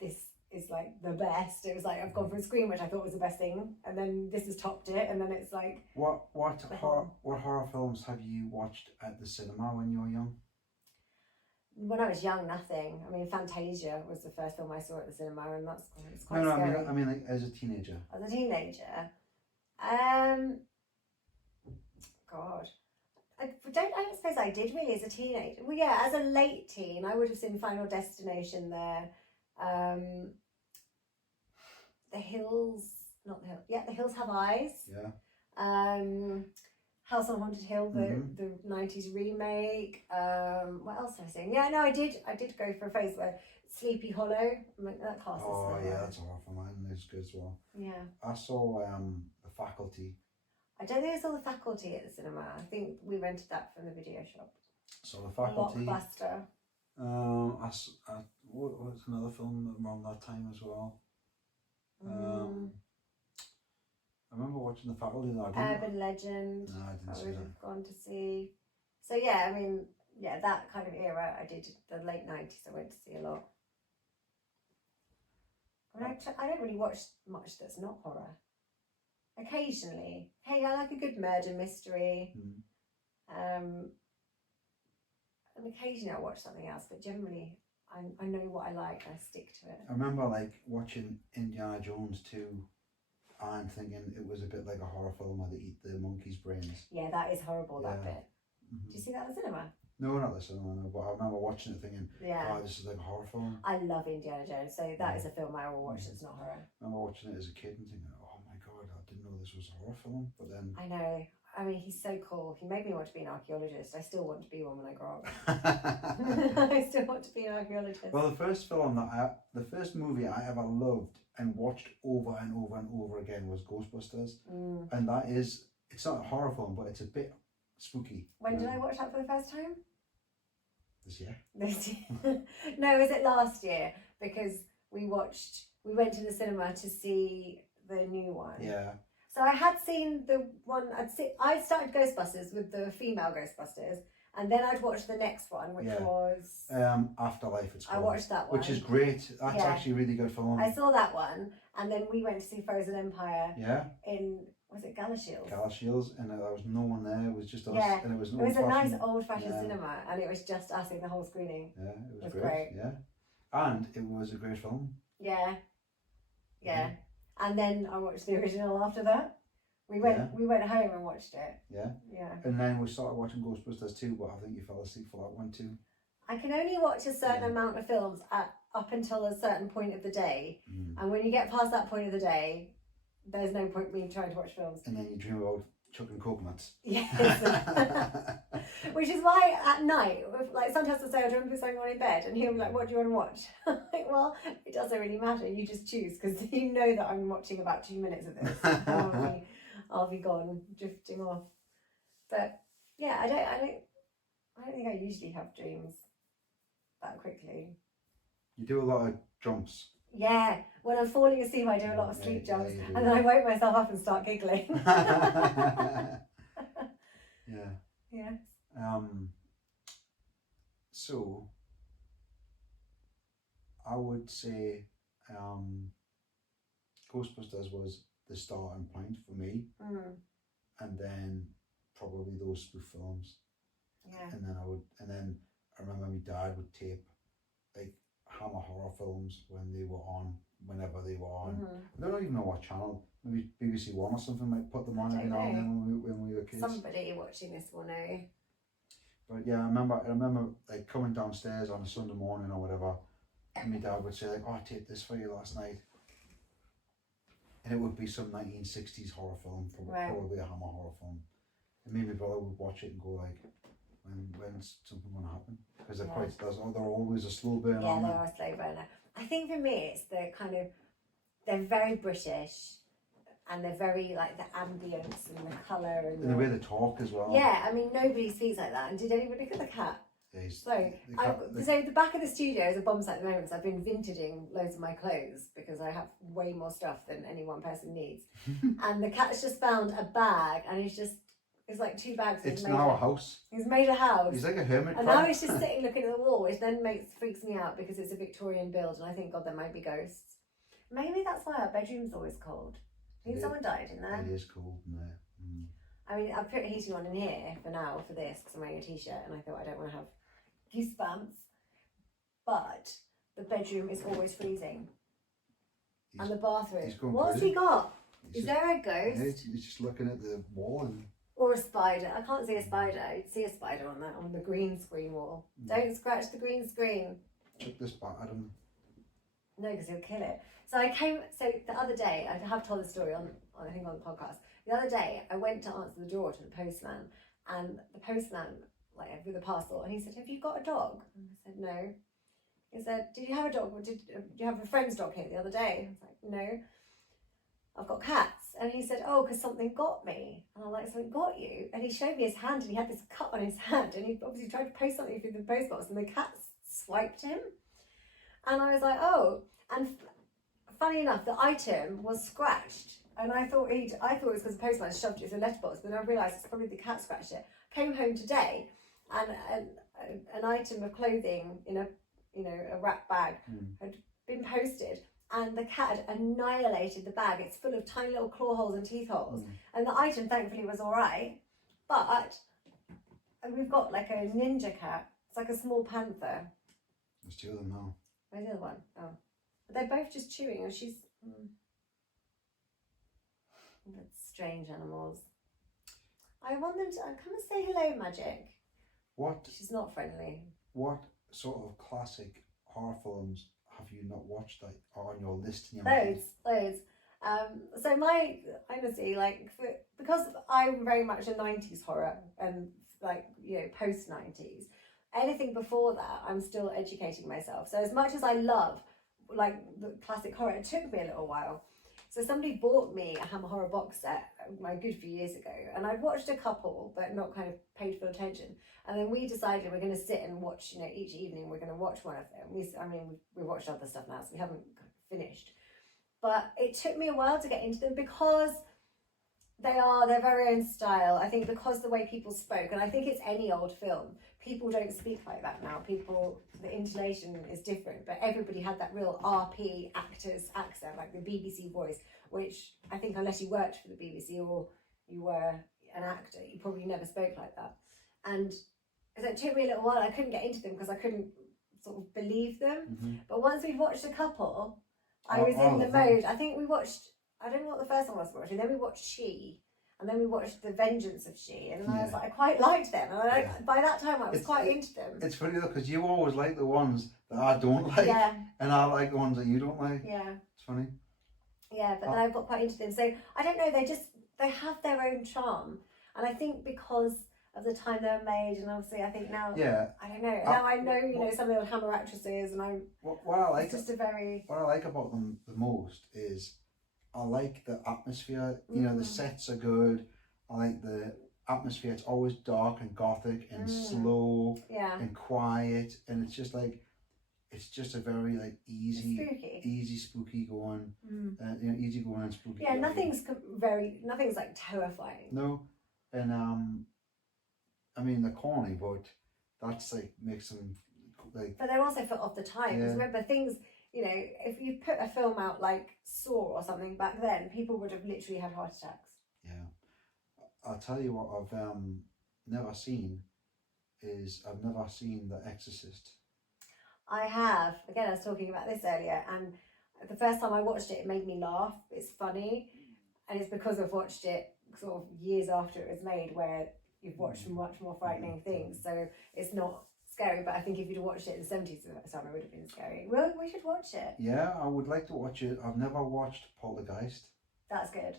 this is like the best. It was like, I've gone from Scream, which I thought was the best thing, and then this has topped it, and then it's like... What horror films have you watched at the cinema when you were young? When I was young, nothing. I mean, Fantasia was the first film I saw at the cinema, and that's quite no, scary. I mean like as a teenager. As a teenager, God, I don't suppose I did really as a teenager. Well, yeah, as a late teen, I would have seen Final Destination there. The Hills, not the Hills. Yeah, The Hills Have Eyes. Yeah. House on Haunted Hill, the 90s remake. What else have I seen? Yeah, no, I did go for a phase where Sleepy Hollow, I mean, that class is Oh yeah, that's a horror film. It's good as well. Yeah. I saw The Faculty. I don't think I saw The Faculty at the cinema. I think we rented that from the video shop. So The Faculty. Blockbuster. What's another film around that time as well? I remember watching The Faculty. Urban Legend. No, I didn't see would that. have gone to see. So yeah, I mean, yeah, that kind of era. I did the late 90s. I went to see a lot. I mean, I don't really watch much that's not horror. Occasionally, hey, I like a good murder mystery. And occasionally I watch something else, but generally I know what I like and I stick to it. I remember like watching Indiana Jones 2 and thinking it was a bit like a horror film where they eat the monkey's brains. Yeah, that is horrible, that bit. Mm-hmm. Did you see that at the cinema? No, not the cinema, no, but I remember watching it thinking, yeah, oh, this is like a horror film. I love Indiana Jones, so that is a film I will watch that's not horror. I remember watching it as a kid and thinking, oh my god, I didn't know this was a horror film, but then... I know. I mean, he's so cool. He made me want to be an archaeologist. I still want to be one when I grow up. I still want to be an archaeologist. Well, the first movie I ever loved and watched over and over and over again was Ghostbusters. And that is, it's not a horror film, but it's a bit spooky. When did I watch that for the first time? This year. This year. No, was it last year? Because we went to the cinema to see the new one. Yeah. So I had seen the one, I started Ghostbusters with the female Ghostbusters, and then I'd watched the next one, which was... Afterlife, it's called. I watched that one. Which is great. That's actually a really good film. I saw that one, and then we went to see Frozen Empire. Yeah. In, was it Galashiels? Galashiels, and there was no one there, it was just us. Yeah. And it was a nice old-fashioned cinema, and it was just us in the whole screening. Yeah, it was great. Yeah. And it was a great film. Yeah. Yeah. And then I watched the original after that. We went home and watched it. Yeah. Yeah. And then we started watching Ghostbusters 2, but I think you fell asleep for that one too. I can only watch a certain amount of films up until a certain point of the day. And when you get past that point of the day, there's no point me trying to watch films. And then you dream about chucking coconuts. Yes. Which is why at night, like sometimes I say, do you want to put something on in bed? And he'll be like, what do you want to watch? I'm like, well, it doesn't really matter. You just choose, because you know that I'm watching about 2 minutes of this. I'll be gone, drifting off. But yeah, I don't think I usually have dreams that quickly. You do a lot of jumps. Yeah, when I'm falling asleep, I do a lot of sleep jumps, and then I wake myself up and start giggling. Yeah. Yeah. So I would say Ghostbusters was the starting point for me, and then probably those spoof films. Yeah. And then I remember my dad would tape like Hammer horror films whenever they were on. I don't even know what channel. Maybe BBC One or something might put them on every now and then when we were kids. Somebody watching this will know. But yeah, I remember like coming downstairs on a Sunday morning or whatever, and my dad would say like, "Oh, I taped this for you last night." and it would be some 1960s horror film, Right. probably a Hammer horror film. And me and my brother would watch it and go like, when's something going to happen? Because they're always a slow burn. Yeah, they are a slow burner. I think for me, it's the kind of, they're very British, and they're very like the ambience and the colour and the way they talk as well. Yeah, I mean nobody speaks like that. And did anybody look at the cat? Yeah, so the back of the studio is a bomb site at the moment. So I've been vintaging loads of my clothes because I have way more stuff than any one person needs. And the cat's just found a bag, and it's like 2 bags. It's now a house. He's made a house. He's like a hermit. And now he's just sitting looking at the wall, which then freaks me out because it's a Victorian build, and I think, God, there might be ghosts. Maybe that's why our bedroom's always cold. I think someone died in there. It is cold in there. Mm. I mean, I've put heating on in here for now for this because I'm wearing a t-shirt, and I thought I don't want to have goosebumps. But the bedroom is always freezing. And the bathroom. What's he got? Is there a ghost? Yeah, he's just looking at the wall and. Or a spider. I can't see a spider. I'd see a spider on the green screen wall. Don't scratch the green screen. Took this back at him. No, because he'll kill it. So the other day, I have told the story on the podcast. The other day, I went to answer the door to the postman, and the postman, like with a parcel, and he said, "Have you got a dog?" And I said, "No." He said, "Did you have a dog? Or did you have a friend's dog here the other day?" I was like, "No, I've got cats." And he said, "Oh, because something got me." And I'm like, "Something got you?" And he showed me his hand, and he had this cut on his hand, and he obviously tried to post something through the post box, and the cat swiped him. And I was like, "Oh." And funny enough, the item was scratched, and I thought it was because the postman shoved it in the letterbox, but then I realised it's probably the cat scratched it. Came home today, and an item of clothing in a wrap bag had been posted, and the cat had annihilated the bag. It's full of tiny little claw holes and teeth holes, and the item thankfully was all right, but we've got like a ninja cat. It's like a small panther. There's 2 of them now. Where's the other one? Oh. But they're both just chewing, and she's... That's strange animals. I want them to come and say hello, Magic. What? She's not friendly. What sort of classic horror films have you not watched that are on your list in your mind? Loads. So my, honestly, because I'm very much a 90s horror and post 90s, anything before that, I'm still educating myself. So as much as I love the classic horror, it took me a little while. So somebody bought me a Hammer horror box set a good few years ago, and I'd watched a couple but not kind of paid full attention. And then we decided we're going to sit and watch, each evening we're going to watch one of them. We watched other stuff now, so we haven't finished. But it took me a while to get into them because they're their very own style. I think because the way people spoke, and I think it's any old film, people don't speak like that now. The intonation is different, but everybody had that real RP actor's accent, like the BBC voice, which I think unless you worked for the BBC or you were an actor, you probably never spoke like that. And so it took me a little while. I couldn't get into them because I couldn't sort of believe them. But once we'd watched a couple, I was in the mode. I think we watched, I don't know what the first one was we watched, and then we watched She. And then we watched The Vengeance of She, and I was like, I quite liked them. And by that time, I was quite into them. It's funny though, because you always like the ones that I don't like, and I like the ones that you don't like. Yeah. It's funny. Yeah, but then I've got quite into them. So I don't know, they have their own charm. And I think because of the time they were made, and obviously I think now, I don't know. Now I know, some of the Hammer actresses, and what I like about them the most is I like the atmosphere. The sets are good. I like the atmosphere. It's always dark and gothic and slow and quiet, and it's just a very easy spooky going, easy going and spooky. Yeah, nothing's like terrifying. No, and they're corny, but that's makes them like. But they're also of the time. Because remember things. If you put a film out like Saw or something back then, people would have literally had heart attacks. Yeah. I'll tell you what I've never seen The Exorcist. I have. Again, I was talking about this earlier, and the first time I watched it, it made me laugh. It's funny, and it's because I've watched it sort of years after it was made, where you've watched much more frightening things. So it's not scary, but I think if you'd watched it in the 70s, it would have been scary. Well, we should watch it. Yeah, I would like to watch it. I've never watched Poltergeist. That's good.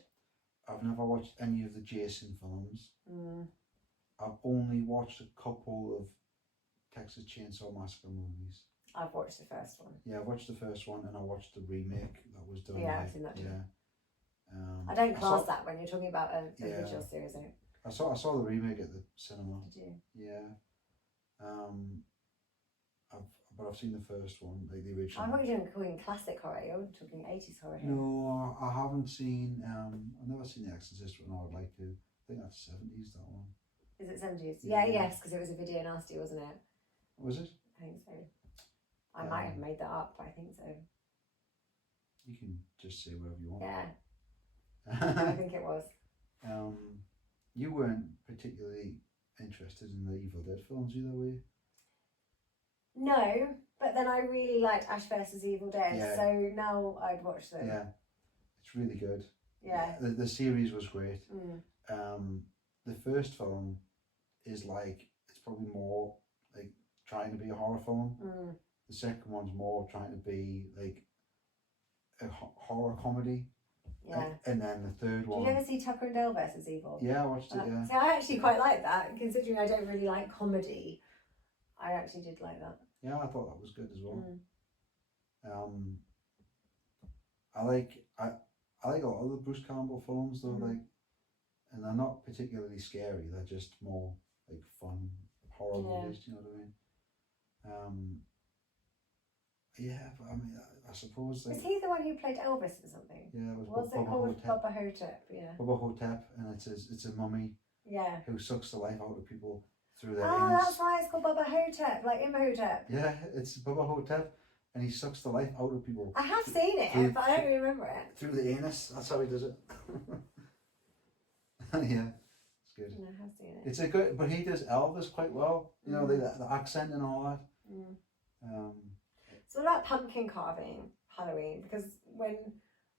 I've never watched any of the Jason films. Mm. I've only watched a couple of Texas Chainsaw Massacre movies. I've watched the first one. Yeah, I watched the first one and I watched the remake that was done. Yeah, I've seen that too. Yeah. I don't class that when you're talking about an original series. I saw the remake at the cinema. Did you? Yeah. But I've seen the first one, like the original. I'm not even calling classic horror. You're talking 80s horror here. No, I haven't seen. I've never seen The Exorcist, but no, I'd like to. I think that's 70s, that one. Is it 70s? Yeah, yes, because it was a video nasty, wasn't it? Was it? I think so. I might have made that up, but I think so. You can just say whatever you want. Yeah. I think it was. You weren't particularly interested in the Evil Dead films either, were you? No, but then I really liked Ash vs Evil Dead, Yeah. so now I'd watch them. Yeah, it's really good. Yeah. The series was great. Mm. The first film is like, it's probably more like trying to be a horror film. Mm. The second one's more trying to be like a horror comedy. Yeah. And then the third one. Did you ever see Tucker and Dale versus Evil? Yeah, I watched it, yeah. So I actually quite like that, considering I don't really like comedy. I actually did like that. Yeah, I thought that was good as well. Mm. I like a lot of the Bruce Campbell films though, like, and they're not particularly scary. They're just more like fun horror movies. Do you know what I mean? Yeah, but I mean, I suppose. Like, is he the one who played Elvis or something? Yeah, it was. What's it called? Bubba Hotep. Yeah. Bubba Hotep, and it's a mummy. Yeah. Who sucks the life out of people through their anus. That's why it's called Bubba Hotep, like Imhotep. Yeah, it's Bubba Hotep, and he sucks the life out of people. I have seen it, but I don't remember it. Through the anus, that's how he does it. Yeah, it's good. No, I have seen it. It's a good, but he does Elvis quite well. You know, the accent and all that. So what about pumpkin carving, Halloween? Because when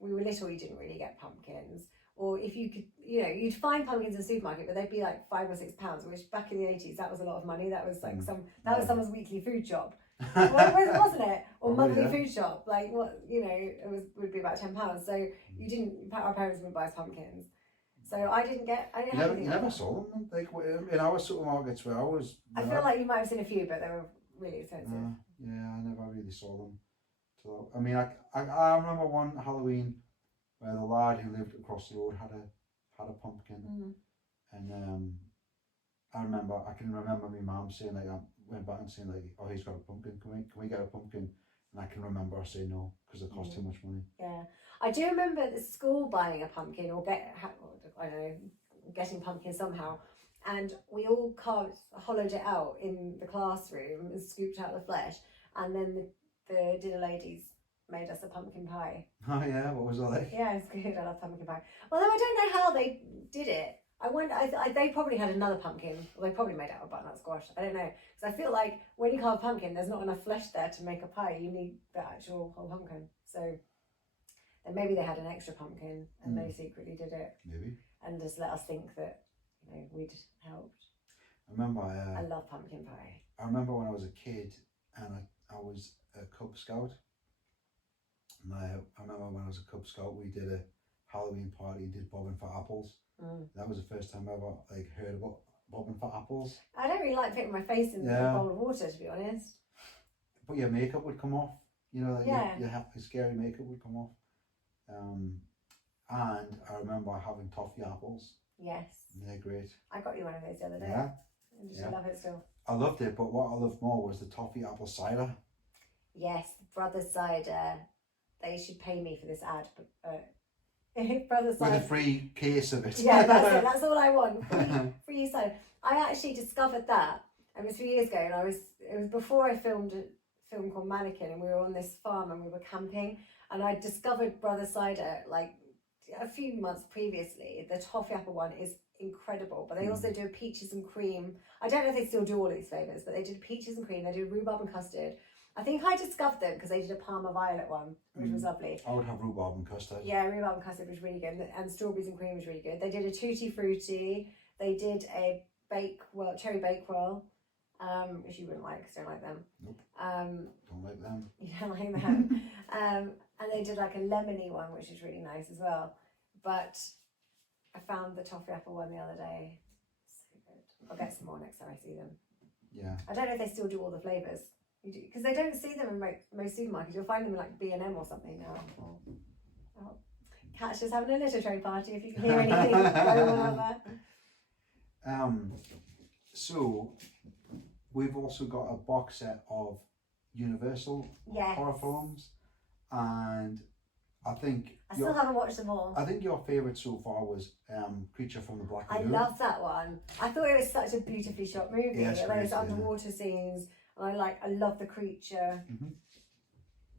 we were little, you didn't really get pumpkins. Or if you could, you know, you'd find pumpkins in the supermarket, but they'd be like £5 or £6, which back in the 80s, that was a lot of money. That was like was someone's weekly food shop, wasn't it? Or monthly food shop. Like what, you know, would be about £10. So you didn't. Our parents wouldn't buy us pumpkins. So I didn't have anything. You never saw them like in our supermarkets where I was. I feel like you might have seen a few, but they were really expensive. Yeah, I never really saw them. So I mean, I remember one Halloween where the lad who lived across the road had a pumpkin, and I can remember my mum saying, like, I went back and saying, like, oh, he's got a pumpkin. Can we get a pumpkin? And I can remember her saying no because it cost too much money. Yeah, I do remember at the school buying a pumpkin or getting pumpkin somehow, and we all hollowed it out in the classroom and scooped out the flesh, and then the dinner ladies made us a pumpkin pie. Oh yeah, what was it like? Yeah, it's good. I love pumpkin pie. Although I don't know how they did it. I wonder. They probably had another pumpkin. Or they probably made out of butternut squash. I don't know, because I feel like when you carve a pumpkin, there's not enough flesh there to make a pie. You need the actual whole pumpkin. So then maybe they had an extra pumpkin and they secretly did it. Maybe. And just let us think that, you know, we'd helped. I remember. I love pumpkin pie. I remember when I was a kid and I was a Cub Scout. And I remember when I was a Cub Scout, we did a Halloween party and did bobbing for apples. That was the first time I ever heard about bobbing for apples. I don't really like putting my face in a bowl of water, to be honest. But your makeup would come off. You know, your scary makeup would come off. And I remember having toffee apples. Yes. They're great. I got you one of those the other day. Yeah. And did you love it still? I loved it, but what I loved more was the toffee apple cider. Yes, Brothers Cider. They should pay me for this ad. Brothers Cider. With a free case of it. Yeah, that's it. That's all I want. Free cider. I actually discovered that. It was a few years ago, and it was before I filmed a film called Mannequin, and we were on this farm and we were camping, and I discovered Brothers Cider like a few months previously. The toffee apple one is incredible, but they also do a peaches and cream. I don't know if they still do all these flavours, but they did peaches and cream. They did rhubarb and custard. I think I discovered them because they did a Parma Violet one, which was lovely. I would have rhubarb and custard. Yeah, rhubarb and custard was really good, and strawberries and cream was really good. They did a Tutti Frutti. They did a cherry bakewell, which you wouldn't like because I don't like them. Nope. Don't like them. You don't like them. And they did like a lemony one, which is really nice as well. but I found the toffee apple one the other day. So good. I'll get some more next time I see them. Yeah. I don't know if they still do all the flavours. Because they don't see them in most supermarkets. You'll find them in like B&M or something now. Cat's just having a litter tray party if you can hear anything going on out there. So we've also got a box set of Universal horror films, and I still haven't watched them all. I think your favourite so far was Creature from the Black Lagoon. I love that one. I thought it was such a beautifully shot movie. Yeah, Those underwater scenes, and I love the creature. Mm-hmm.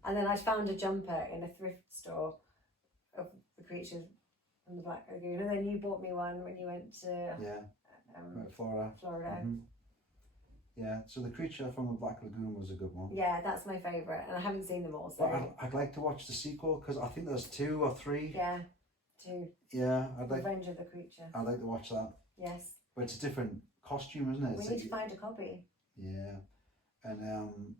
And then I found a jumper in a thrift store of the creature from the Black Lagoon, and then you bought me one when you went to Florida. Mm-hmm. Yeah, so the Creature from the Black Lagoon was a good one. Yeah, that's my favourite, and I haven't seen them all. So but I'd like to watch the sequel because I think there's 2 or 3. Yeah, 2. Yeah, I'd like. Revenge of the Creature. I'd like to watch that. Yes. But it's a different costume, isn't it? We need to find a copy. Yeah, and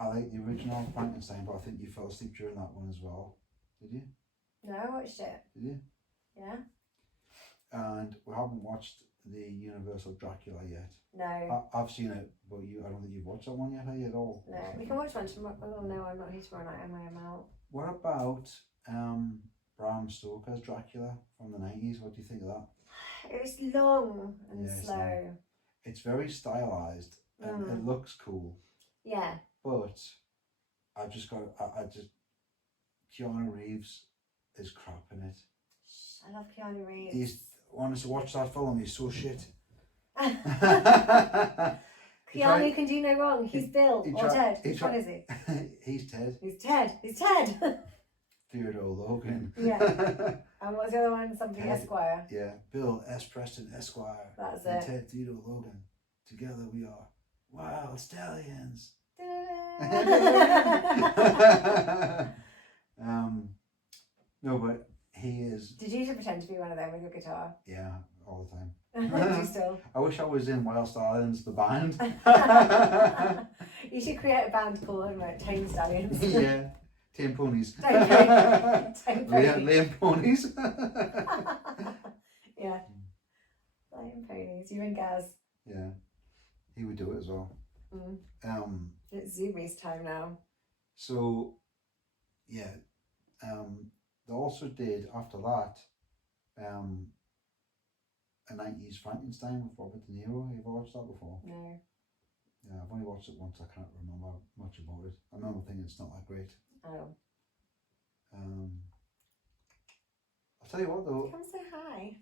I like the original Frankenstein, but I think you fell asleep during that one as well. Did you? No, I watched it. Did you? Yeah. And we haven't watched the Universal Dracula yet. No. I've seen it, but I don't think you've watched that one yet, have you, at all? No, we can watch one tomorrow. Oh no, I'm not here tomorrow night, am I? I'm out. What about Bram Stoker's Dracula from the 90s? What do you think of that? It's long and slow. Long. It's very stylized and it looks cool. Yeah. But Keanu Reeves is crap in it. I love Keanu Reeves. Honestly, watch that film, he's so shit. Keanu can do no wrong. He's Bill or Ted. Which one is he? He's Ted. He's Ted. He's Ted. Theodore Logan. Yeah. And what's the other one? Something Ted, Esquire. Yeah. Bill S. Preston Esquire. That's and it. Ted Theodore Logan. Together we are wild stallions. No, but he is. Did you pretend to be one of them with your guitar? Yeah, all the time. Do you still? I wish I was in Wild Stallions, the band. You should create a band called Tame Stallions. Yeah, Tame Ponies. Lame Ponies. Yeah. Lame Ponies. You and Gaz. Yeah, he would do it as well. It's Zoomies time now. So, yeah, they also did after that, a 90s Frankenstein with Robert De Niro. Have you ever watched that before? No. Yeah, I've only watched it once. I can't remember much about it. I remember thinking it's not that great. Oh. I'll tell you what though. Come say hi.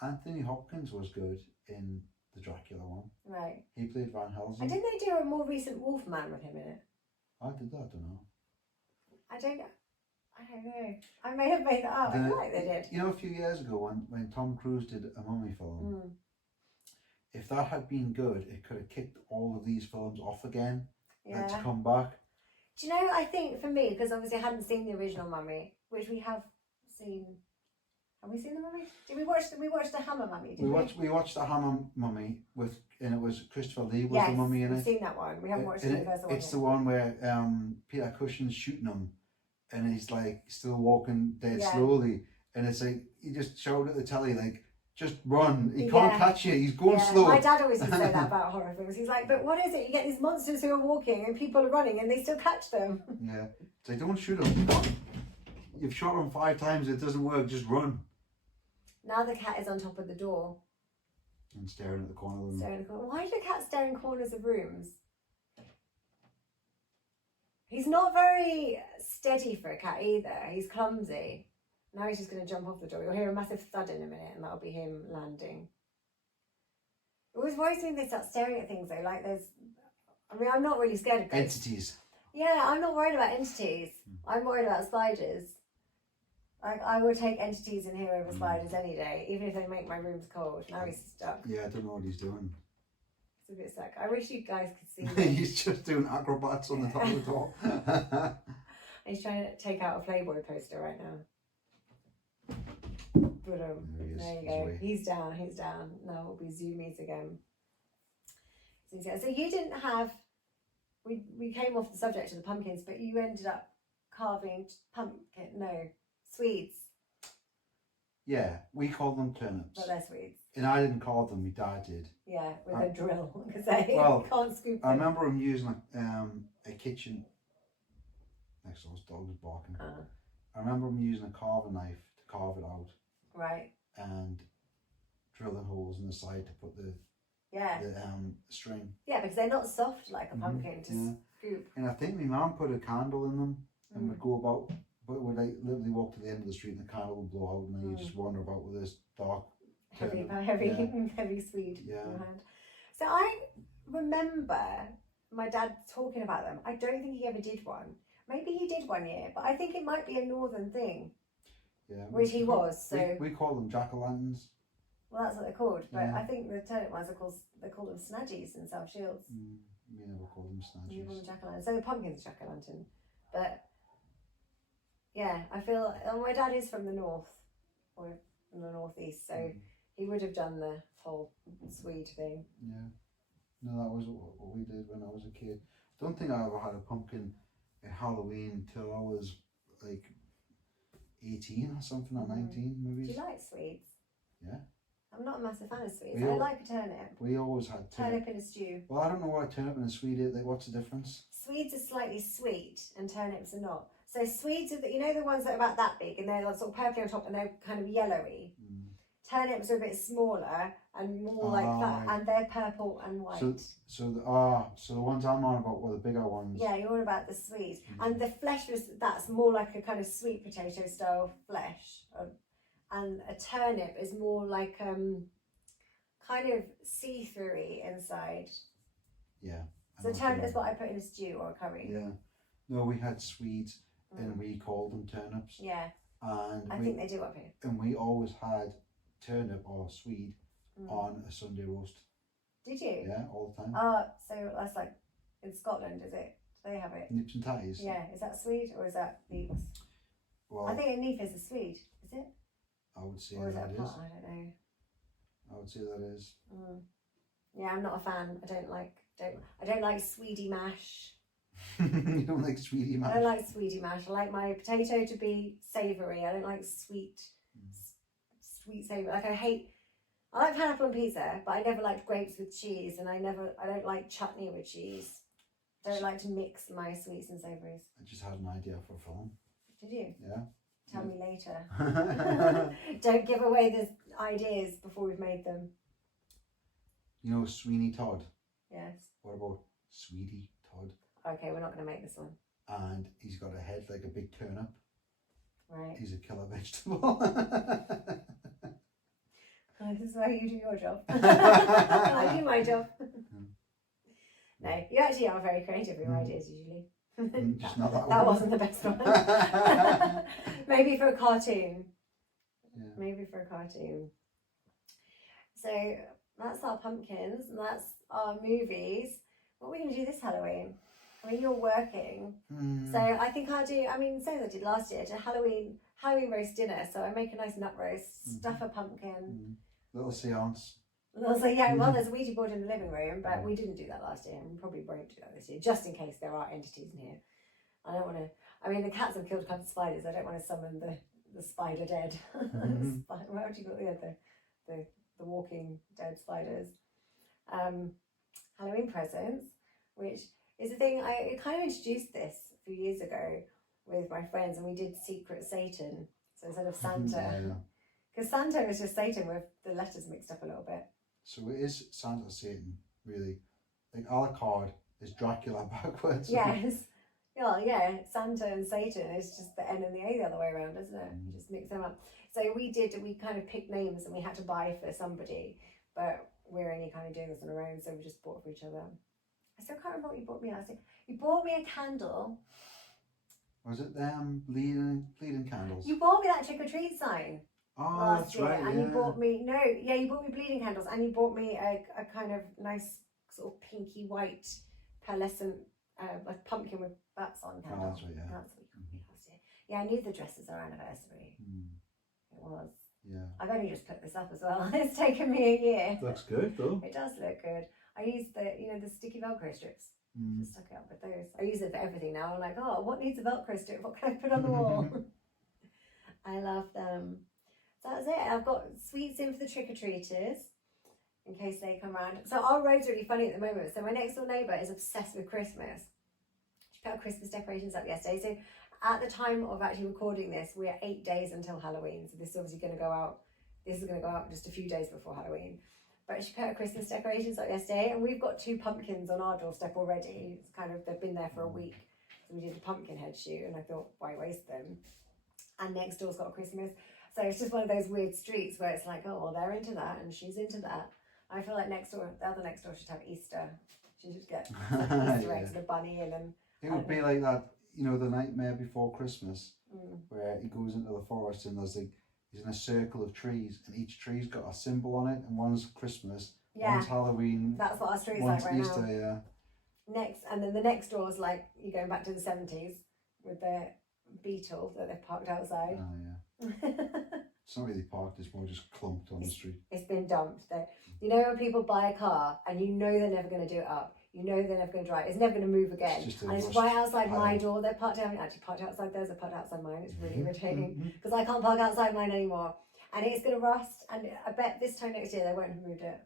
Anthony Hopkins was good in the Dracula one. Right. He played Van Helsing. And didn't they do a more recent Wolfman with him in it? I did that, I don't know. I don't know. I may have made that up. I feel like they did. You know, a few years ago when Tom Cruise did a mummy film, if that had been good, it could have kicked all of these films off again and to come back. Do you know, I think for me, because obviously I hadn't seen the original Mummy, which we have seen. Have we seen the Mummy? Did we watch the Hammer Mummy? We watched the Hammer Mummy and it was Christopher Lee was the mummy in it. We've seen that one. We haven't watched the first one. It's the one where Peter Cushing's shooting him, and he's like still walking dead slowly, and it's like he just shouted at the telly like, just run, he can't catch you, he's going slow. My dad always used to say that about horror films. He's like, but what is it? You get these monsters who are walking and people are running and they still catch them. Yeah, it's like, don't shoot him. You've shot him 5 times, it doesn't work, just run. Now the cat is on top of the door. And staring at the corner of the room. Why do cats stare in corners of rooms? He's not very steady for a cat either. He's clumsy. Now he's just going to jump off the door. You'll hear a massive thud in a minute and that'll be him landing. It always worries me when they start staring at things though. Like I'm not really scared of ghosts. Entities. Yeah, I'm not worried about entities. I'm worried about spiders. Like, I would take entities in here over spiders any day, even if they make my rooms cold. Now he's stuck. Yeah, I don't know what he's doing. It's a bit stuck. I wish you guys could see him. He's just doing acrobats on the top of the door. He's trying to take out a Playboy poster right now. But, there you go. He's down. Now it'll be Zoomies again. So you didn't have... We came off the subject of the pumpkins, but you ended up carving Swedes. Yeah, we called them turnips. But they're Swedes. And I didn't call them, my dad did. Yeah, with a drill, because they Well, can't scoop I them. remember him using a kitchen. Next to us, dog was barking. I remember him using a carving knife to carve it out. Right. And drilling holes in the side to put the string. Yeah, because they're not soft like a pumpkin to scoop. And I think my mum put a candle in them and would go about, but would like literally walk to the end of the street and the candle would blow out, and then you just wander about with this dark, heavy Swede in your hand. So I remember my dad talking about them. I don't think he ever did one. Maybe he did one year, but I think it might be a northern thing. Yeah, which he was. So we call them jack-o'-lanterns. Well, that's what they're called, but I think the turnip ones they call them snadgies in South Shields. We never call them snadgies. You call them jack-o'-lantern. So the pumpkin's jack-o'-lantern, but yeah, I feel my dad is from the north or from the northeast, so he would have done the whole Swede thing. Yeah, no, that was what we did when I was a kid. I don't think I ever had a pumpkin at Halloween till I was like 18 or something, or 19 maybe. Do you like Swedes? Yeah. I'm not a massive fan of Swedes. I like a turnip. We always had turnip in a stew. Well, I don't know what a turnip and a Swede is. Like, what's the difference? Swedes are slightly sweet and turnips are not. So Swedes are the ones that are about that big and they're sort of purply on top and they're kind of yellowy. Turnips are a bit smaller and more like that, and they're purple and white. So the ones I'm on about were the bigger ones. Yeah, you're on about the Swedes, and the flesh that's more like a kind of sweet potato style flesh, and a turnip is more like kind of see-through-y inside. Yeah. So turnip is what I put in a stew or a curry. Yeah. No, we had Swedes and we called them turnips. Yeah. And I think they do up here. And we always had turnip or Swede on a Sunday roast. Did you? Yeah, all the time. So that's like in Scotland, is it? Do they have it? Nips and tatties. Yeah. Is that Swede or is that Leeks? Well, I think a Neef is a Swede. Is it? I would say or is that it is. I don't know. I would say that is. Yeah, I'm not a fan. I don't like Swede mash. You don't like Swede mash? I don't like Swede mash. I like my potato to be savoury. I don't like sweet savoury. Like I like pineapple on pizza, but I never liked grapes with cheese, and I don't like chutney with cheese. I don't like to mix my sweets and savouries. I just had an idea for a film. Did you? Yeah. Tell me later. Don't give away the ideas before we've made them. You know Sweeney Todd? Yes. What about Sweetie Todd? Okay, we're not going to make this one. And he's got a head like a big turnip. Right. He's a killer vegetable. This is where you do your job. I do my job. No, you actually are very creative with your ideas usually. Just not that that one. wasn't the best one. Maybe for a cartoon. Yeah. Maybe for a cartoon. So that's our pumpkins and that's our movies. What are we going to do this Halloween? I mean, you're working. So I think I'll do, same as I did last year, to Halloween roast dinner. So I make a nice nut roast, stuff a pumpkin. Little seance. So yeah, well, there's a Ouija board in the living room, but we didn't do that last year, and we probably won't do that this year, just in case there are entities in here. I don't want to. The cats have killed a couple of spiders. I don't want to summon the spider dead. What do you call it? The walking dead spiders. Halloween presents, which is a thing. I kind of introduced this a few years ago with my friends, and we did Secret Satan. So instead of Santa. Because Santa is just Satan with the letters mixed up a little bit. So it is Santa Satan, really. Like a la carte is Dracula backwards. Yes. Yeah, Santa and Satan is just the N and the A the other way around, isn't it? You just mix them up. So we kind of picked names and we had to buy for somebody, but we're only kind of doing this on our own, so we just bought for each other. I still can't remember what you bought me. You bought me a candle. Was it bleeding candles? You bought me that trick or treat sign. Last year, right, and you bought me you bought me bleeding candles, and you bought me a kind of nice sort of pinky white pearlescent like pumpkin with bats on candle. Oh, that's right, yeah. That's what you got me last year. Yeah, I knew the dress was our anniversary. It was. Yeah. I've only just put this up as well. It's taken me a year. Looks good though. It does look good. I used the sticky Velcro strips. Just stuck it up with those. I use it for everything now. I'm like, what needs a Velcro strip? What can I put on the wall? I love them. So that's it. I've got sweets in for the trick-or-treaters in case they come around. So our road's really funny at the moment. So my next door neighbour is obsessed with Christmas. She put our Christmas decorations up yesterday. So at the time of actually recording this, we're 8 days until Halloween. So this is obviously going to go out. This is going to go out just a few days before Halloween. But she put her Christmas decorations up yesterday, and we've got 2 pumpkins on our doorstep already. It's kind of, they've been there for a week. So we did a pumpkin head shoot, and I thought, why waste them? And next door's got Christmas. So it's just one of those weird streets where it's like, oh, well, they're into that, and she's into that. I feel like the other next door should have Easter. She should get Easter eggs and a bunny in them. It would be like that, you know, the Nightmare Before Christmas, where he goes into the forest and he's in a circle of trees, and each tree's got a symbol on it, and one's Christmas, one's Halloween. That's what our street's one's like right Easter, now. And then the next door is like you're going back to the 70s with the beetle that they've parked outside. Oh yeah. It's not really parked, it's more just clumped on the street. It's been dumped. You know when people buy a car and you know they're never going to do it up, you know they're never going to drive, it's never going to move again. It's right outside my door. They're parked, I haven't actually parked outside theirs, they're parked outside mine. It's really irritating because I can't park outside mine anymore. And it's going to rust, and I bet this time next year they won't have moved it.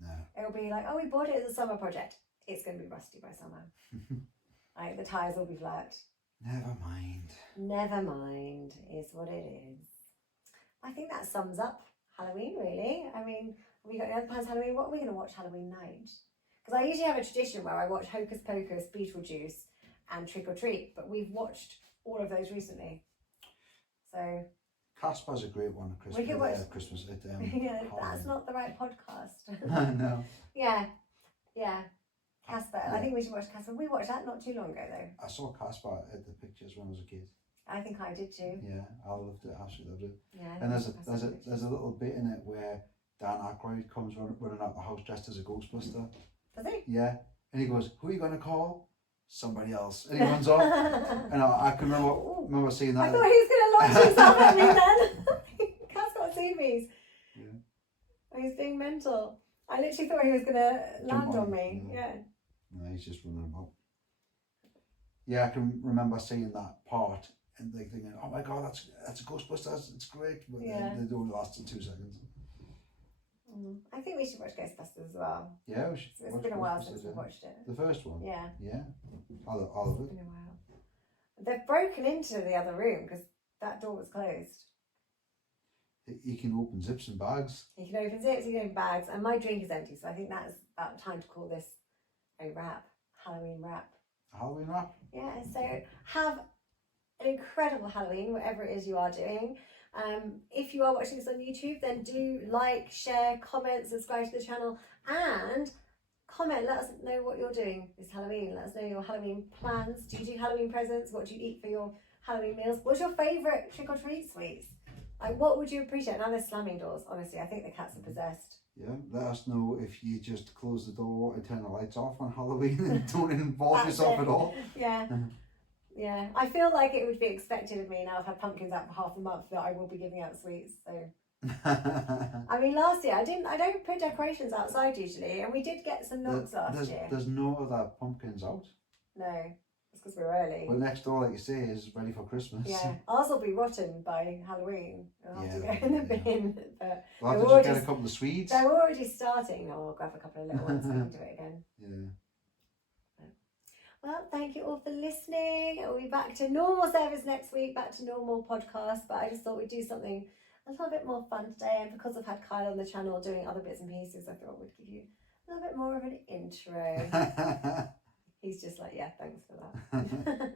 No. It'll be like, oh, we bought it as a summer project. It's going to be rusty by summer. Like the tyres will be flat. Never mind. Never mind is what it is. I think that sums up Halloween, really. I mean, have we got any other plans Halloween? What are we going to watch Halloween night? Because I usually have a tradition where I watch Hocus Pocus, Beetlejuice, and Trick or Treat, but we've watched all of those recently. So Casper's a great one at Christmas. We could watch Christmas at yeah, that's not the right podcast. No. Yeah. Casper. Yeah. I think we should watch Casper. We watched that not too long ago, though. I saw Casper at the pictures when I was a kid. I think I did too. Yeah, I loved it. Absolutely loved it. Yeah. And there's a little bit in it where Dan Aykroyd comes running out the house dressed as a Ghostbuster. Does he? Yeah, and he goes, "Who are you gonna call?" Somebody else. And he runs off. And I can remember seeing that. I thought he was gonna launch himself at me then. Cat's got zoomies. Yeah. Oh, he's being mental. I literally thought he was gonna land on me. Yeah. No, he's just running about. Yeah, I can remember seeing that part and like thinking, "Oh my god, that's a Ghostbusters! It's great!" But then it only lasted 2 seconds. I think we should watch Ghostbusters as well. Yeah, we should. It's been a while since we watched it. The first one. Yeah. Yeah. I love it. It's been a while. They've broken into the other room because that door was closed. You can open zips and bags. You can open zips, you can open bags, and my drink is empty, so I think that's about time to call this a wrap. Halloween wrap. A Halloween wrap? Yeah, so have an incredible Halloween, whatever it is you are doing. If you are watching this on YouTube, then do like, share, comment, subscribe to the channel, and comment. Let us know what you're doing this Halloween. Let us know your Halloween plans. Do you do Halloween presents? What do you eat for your Halloween meals? What's your favourite trick-or-treat sweets? Like, what would you appreciate? Now they're slamming doors, honestly. I think the cats are possessed. Yeah, let us know if you just close the door and turn the lights off on Halloween and don't involve yourself at all. Yeah. Yeah, I feel like it would be expected of me now. I've had pumpkins out for half the month that I will be giving out sweets. So, I mean, last year I don't put decorations outside usually, and we did get some knocks last year. There's no other pumpkins out. No, it's because we're early. Well, next door, like you say, is ready for Christmas. Yeah, ours will be rotten by Halloween. I'll have to go in the bin. But we'll have to just get a couple of Swedes. They're already starting. I'll grab a couple of little ones and do it again. Yeah. Well, thank you all for listening. We'll be back to normal service next week, back to normal podcast. But I just thought we'd do something a little bit more fun today. And because I've had Kyle on the channel doing other bits and pieces, I thought we'd give you a little bit more of an intro. He's just like, yeah, thanks for that.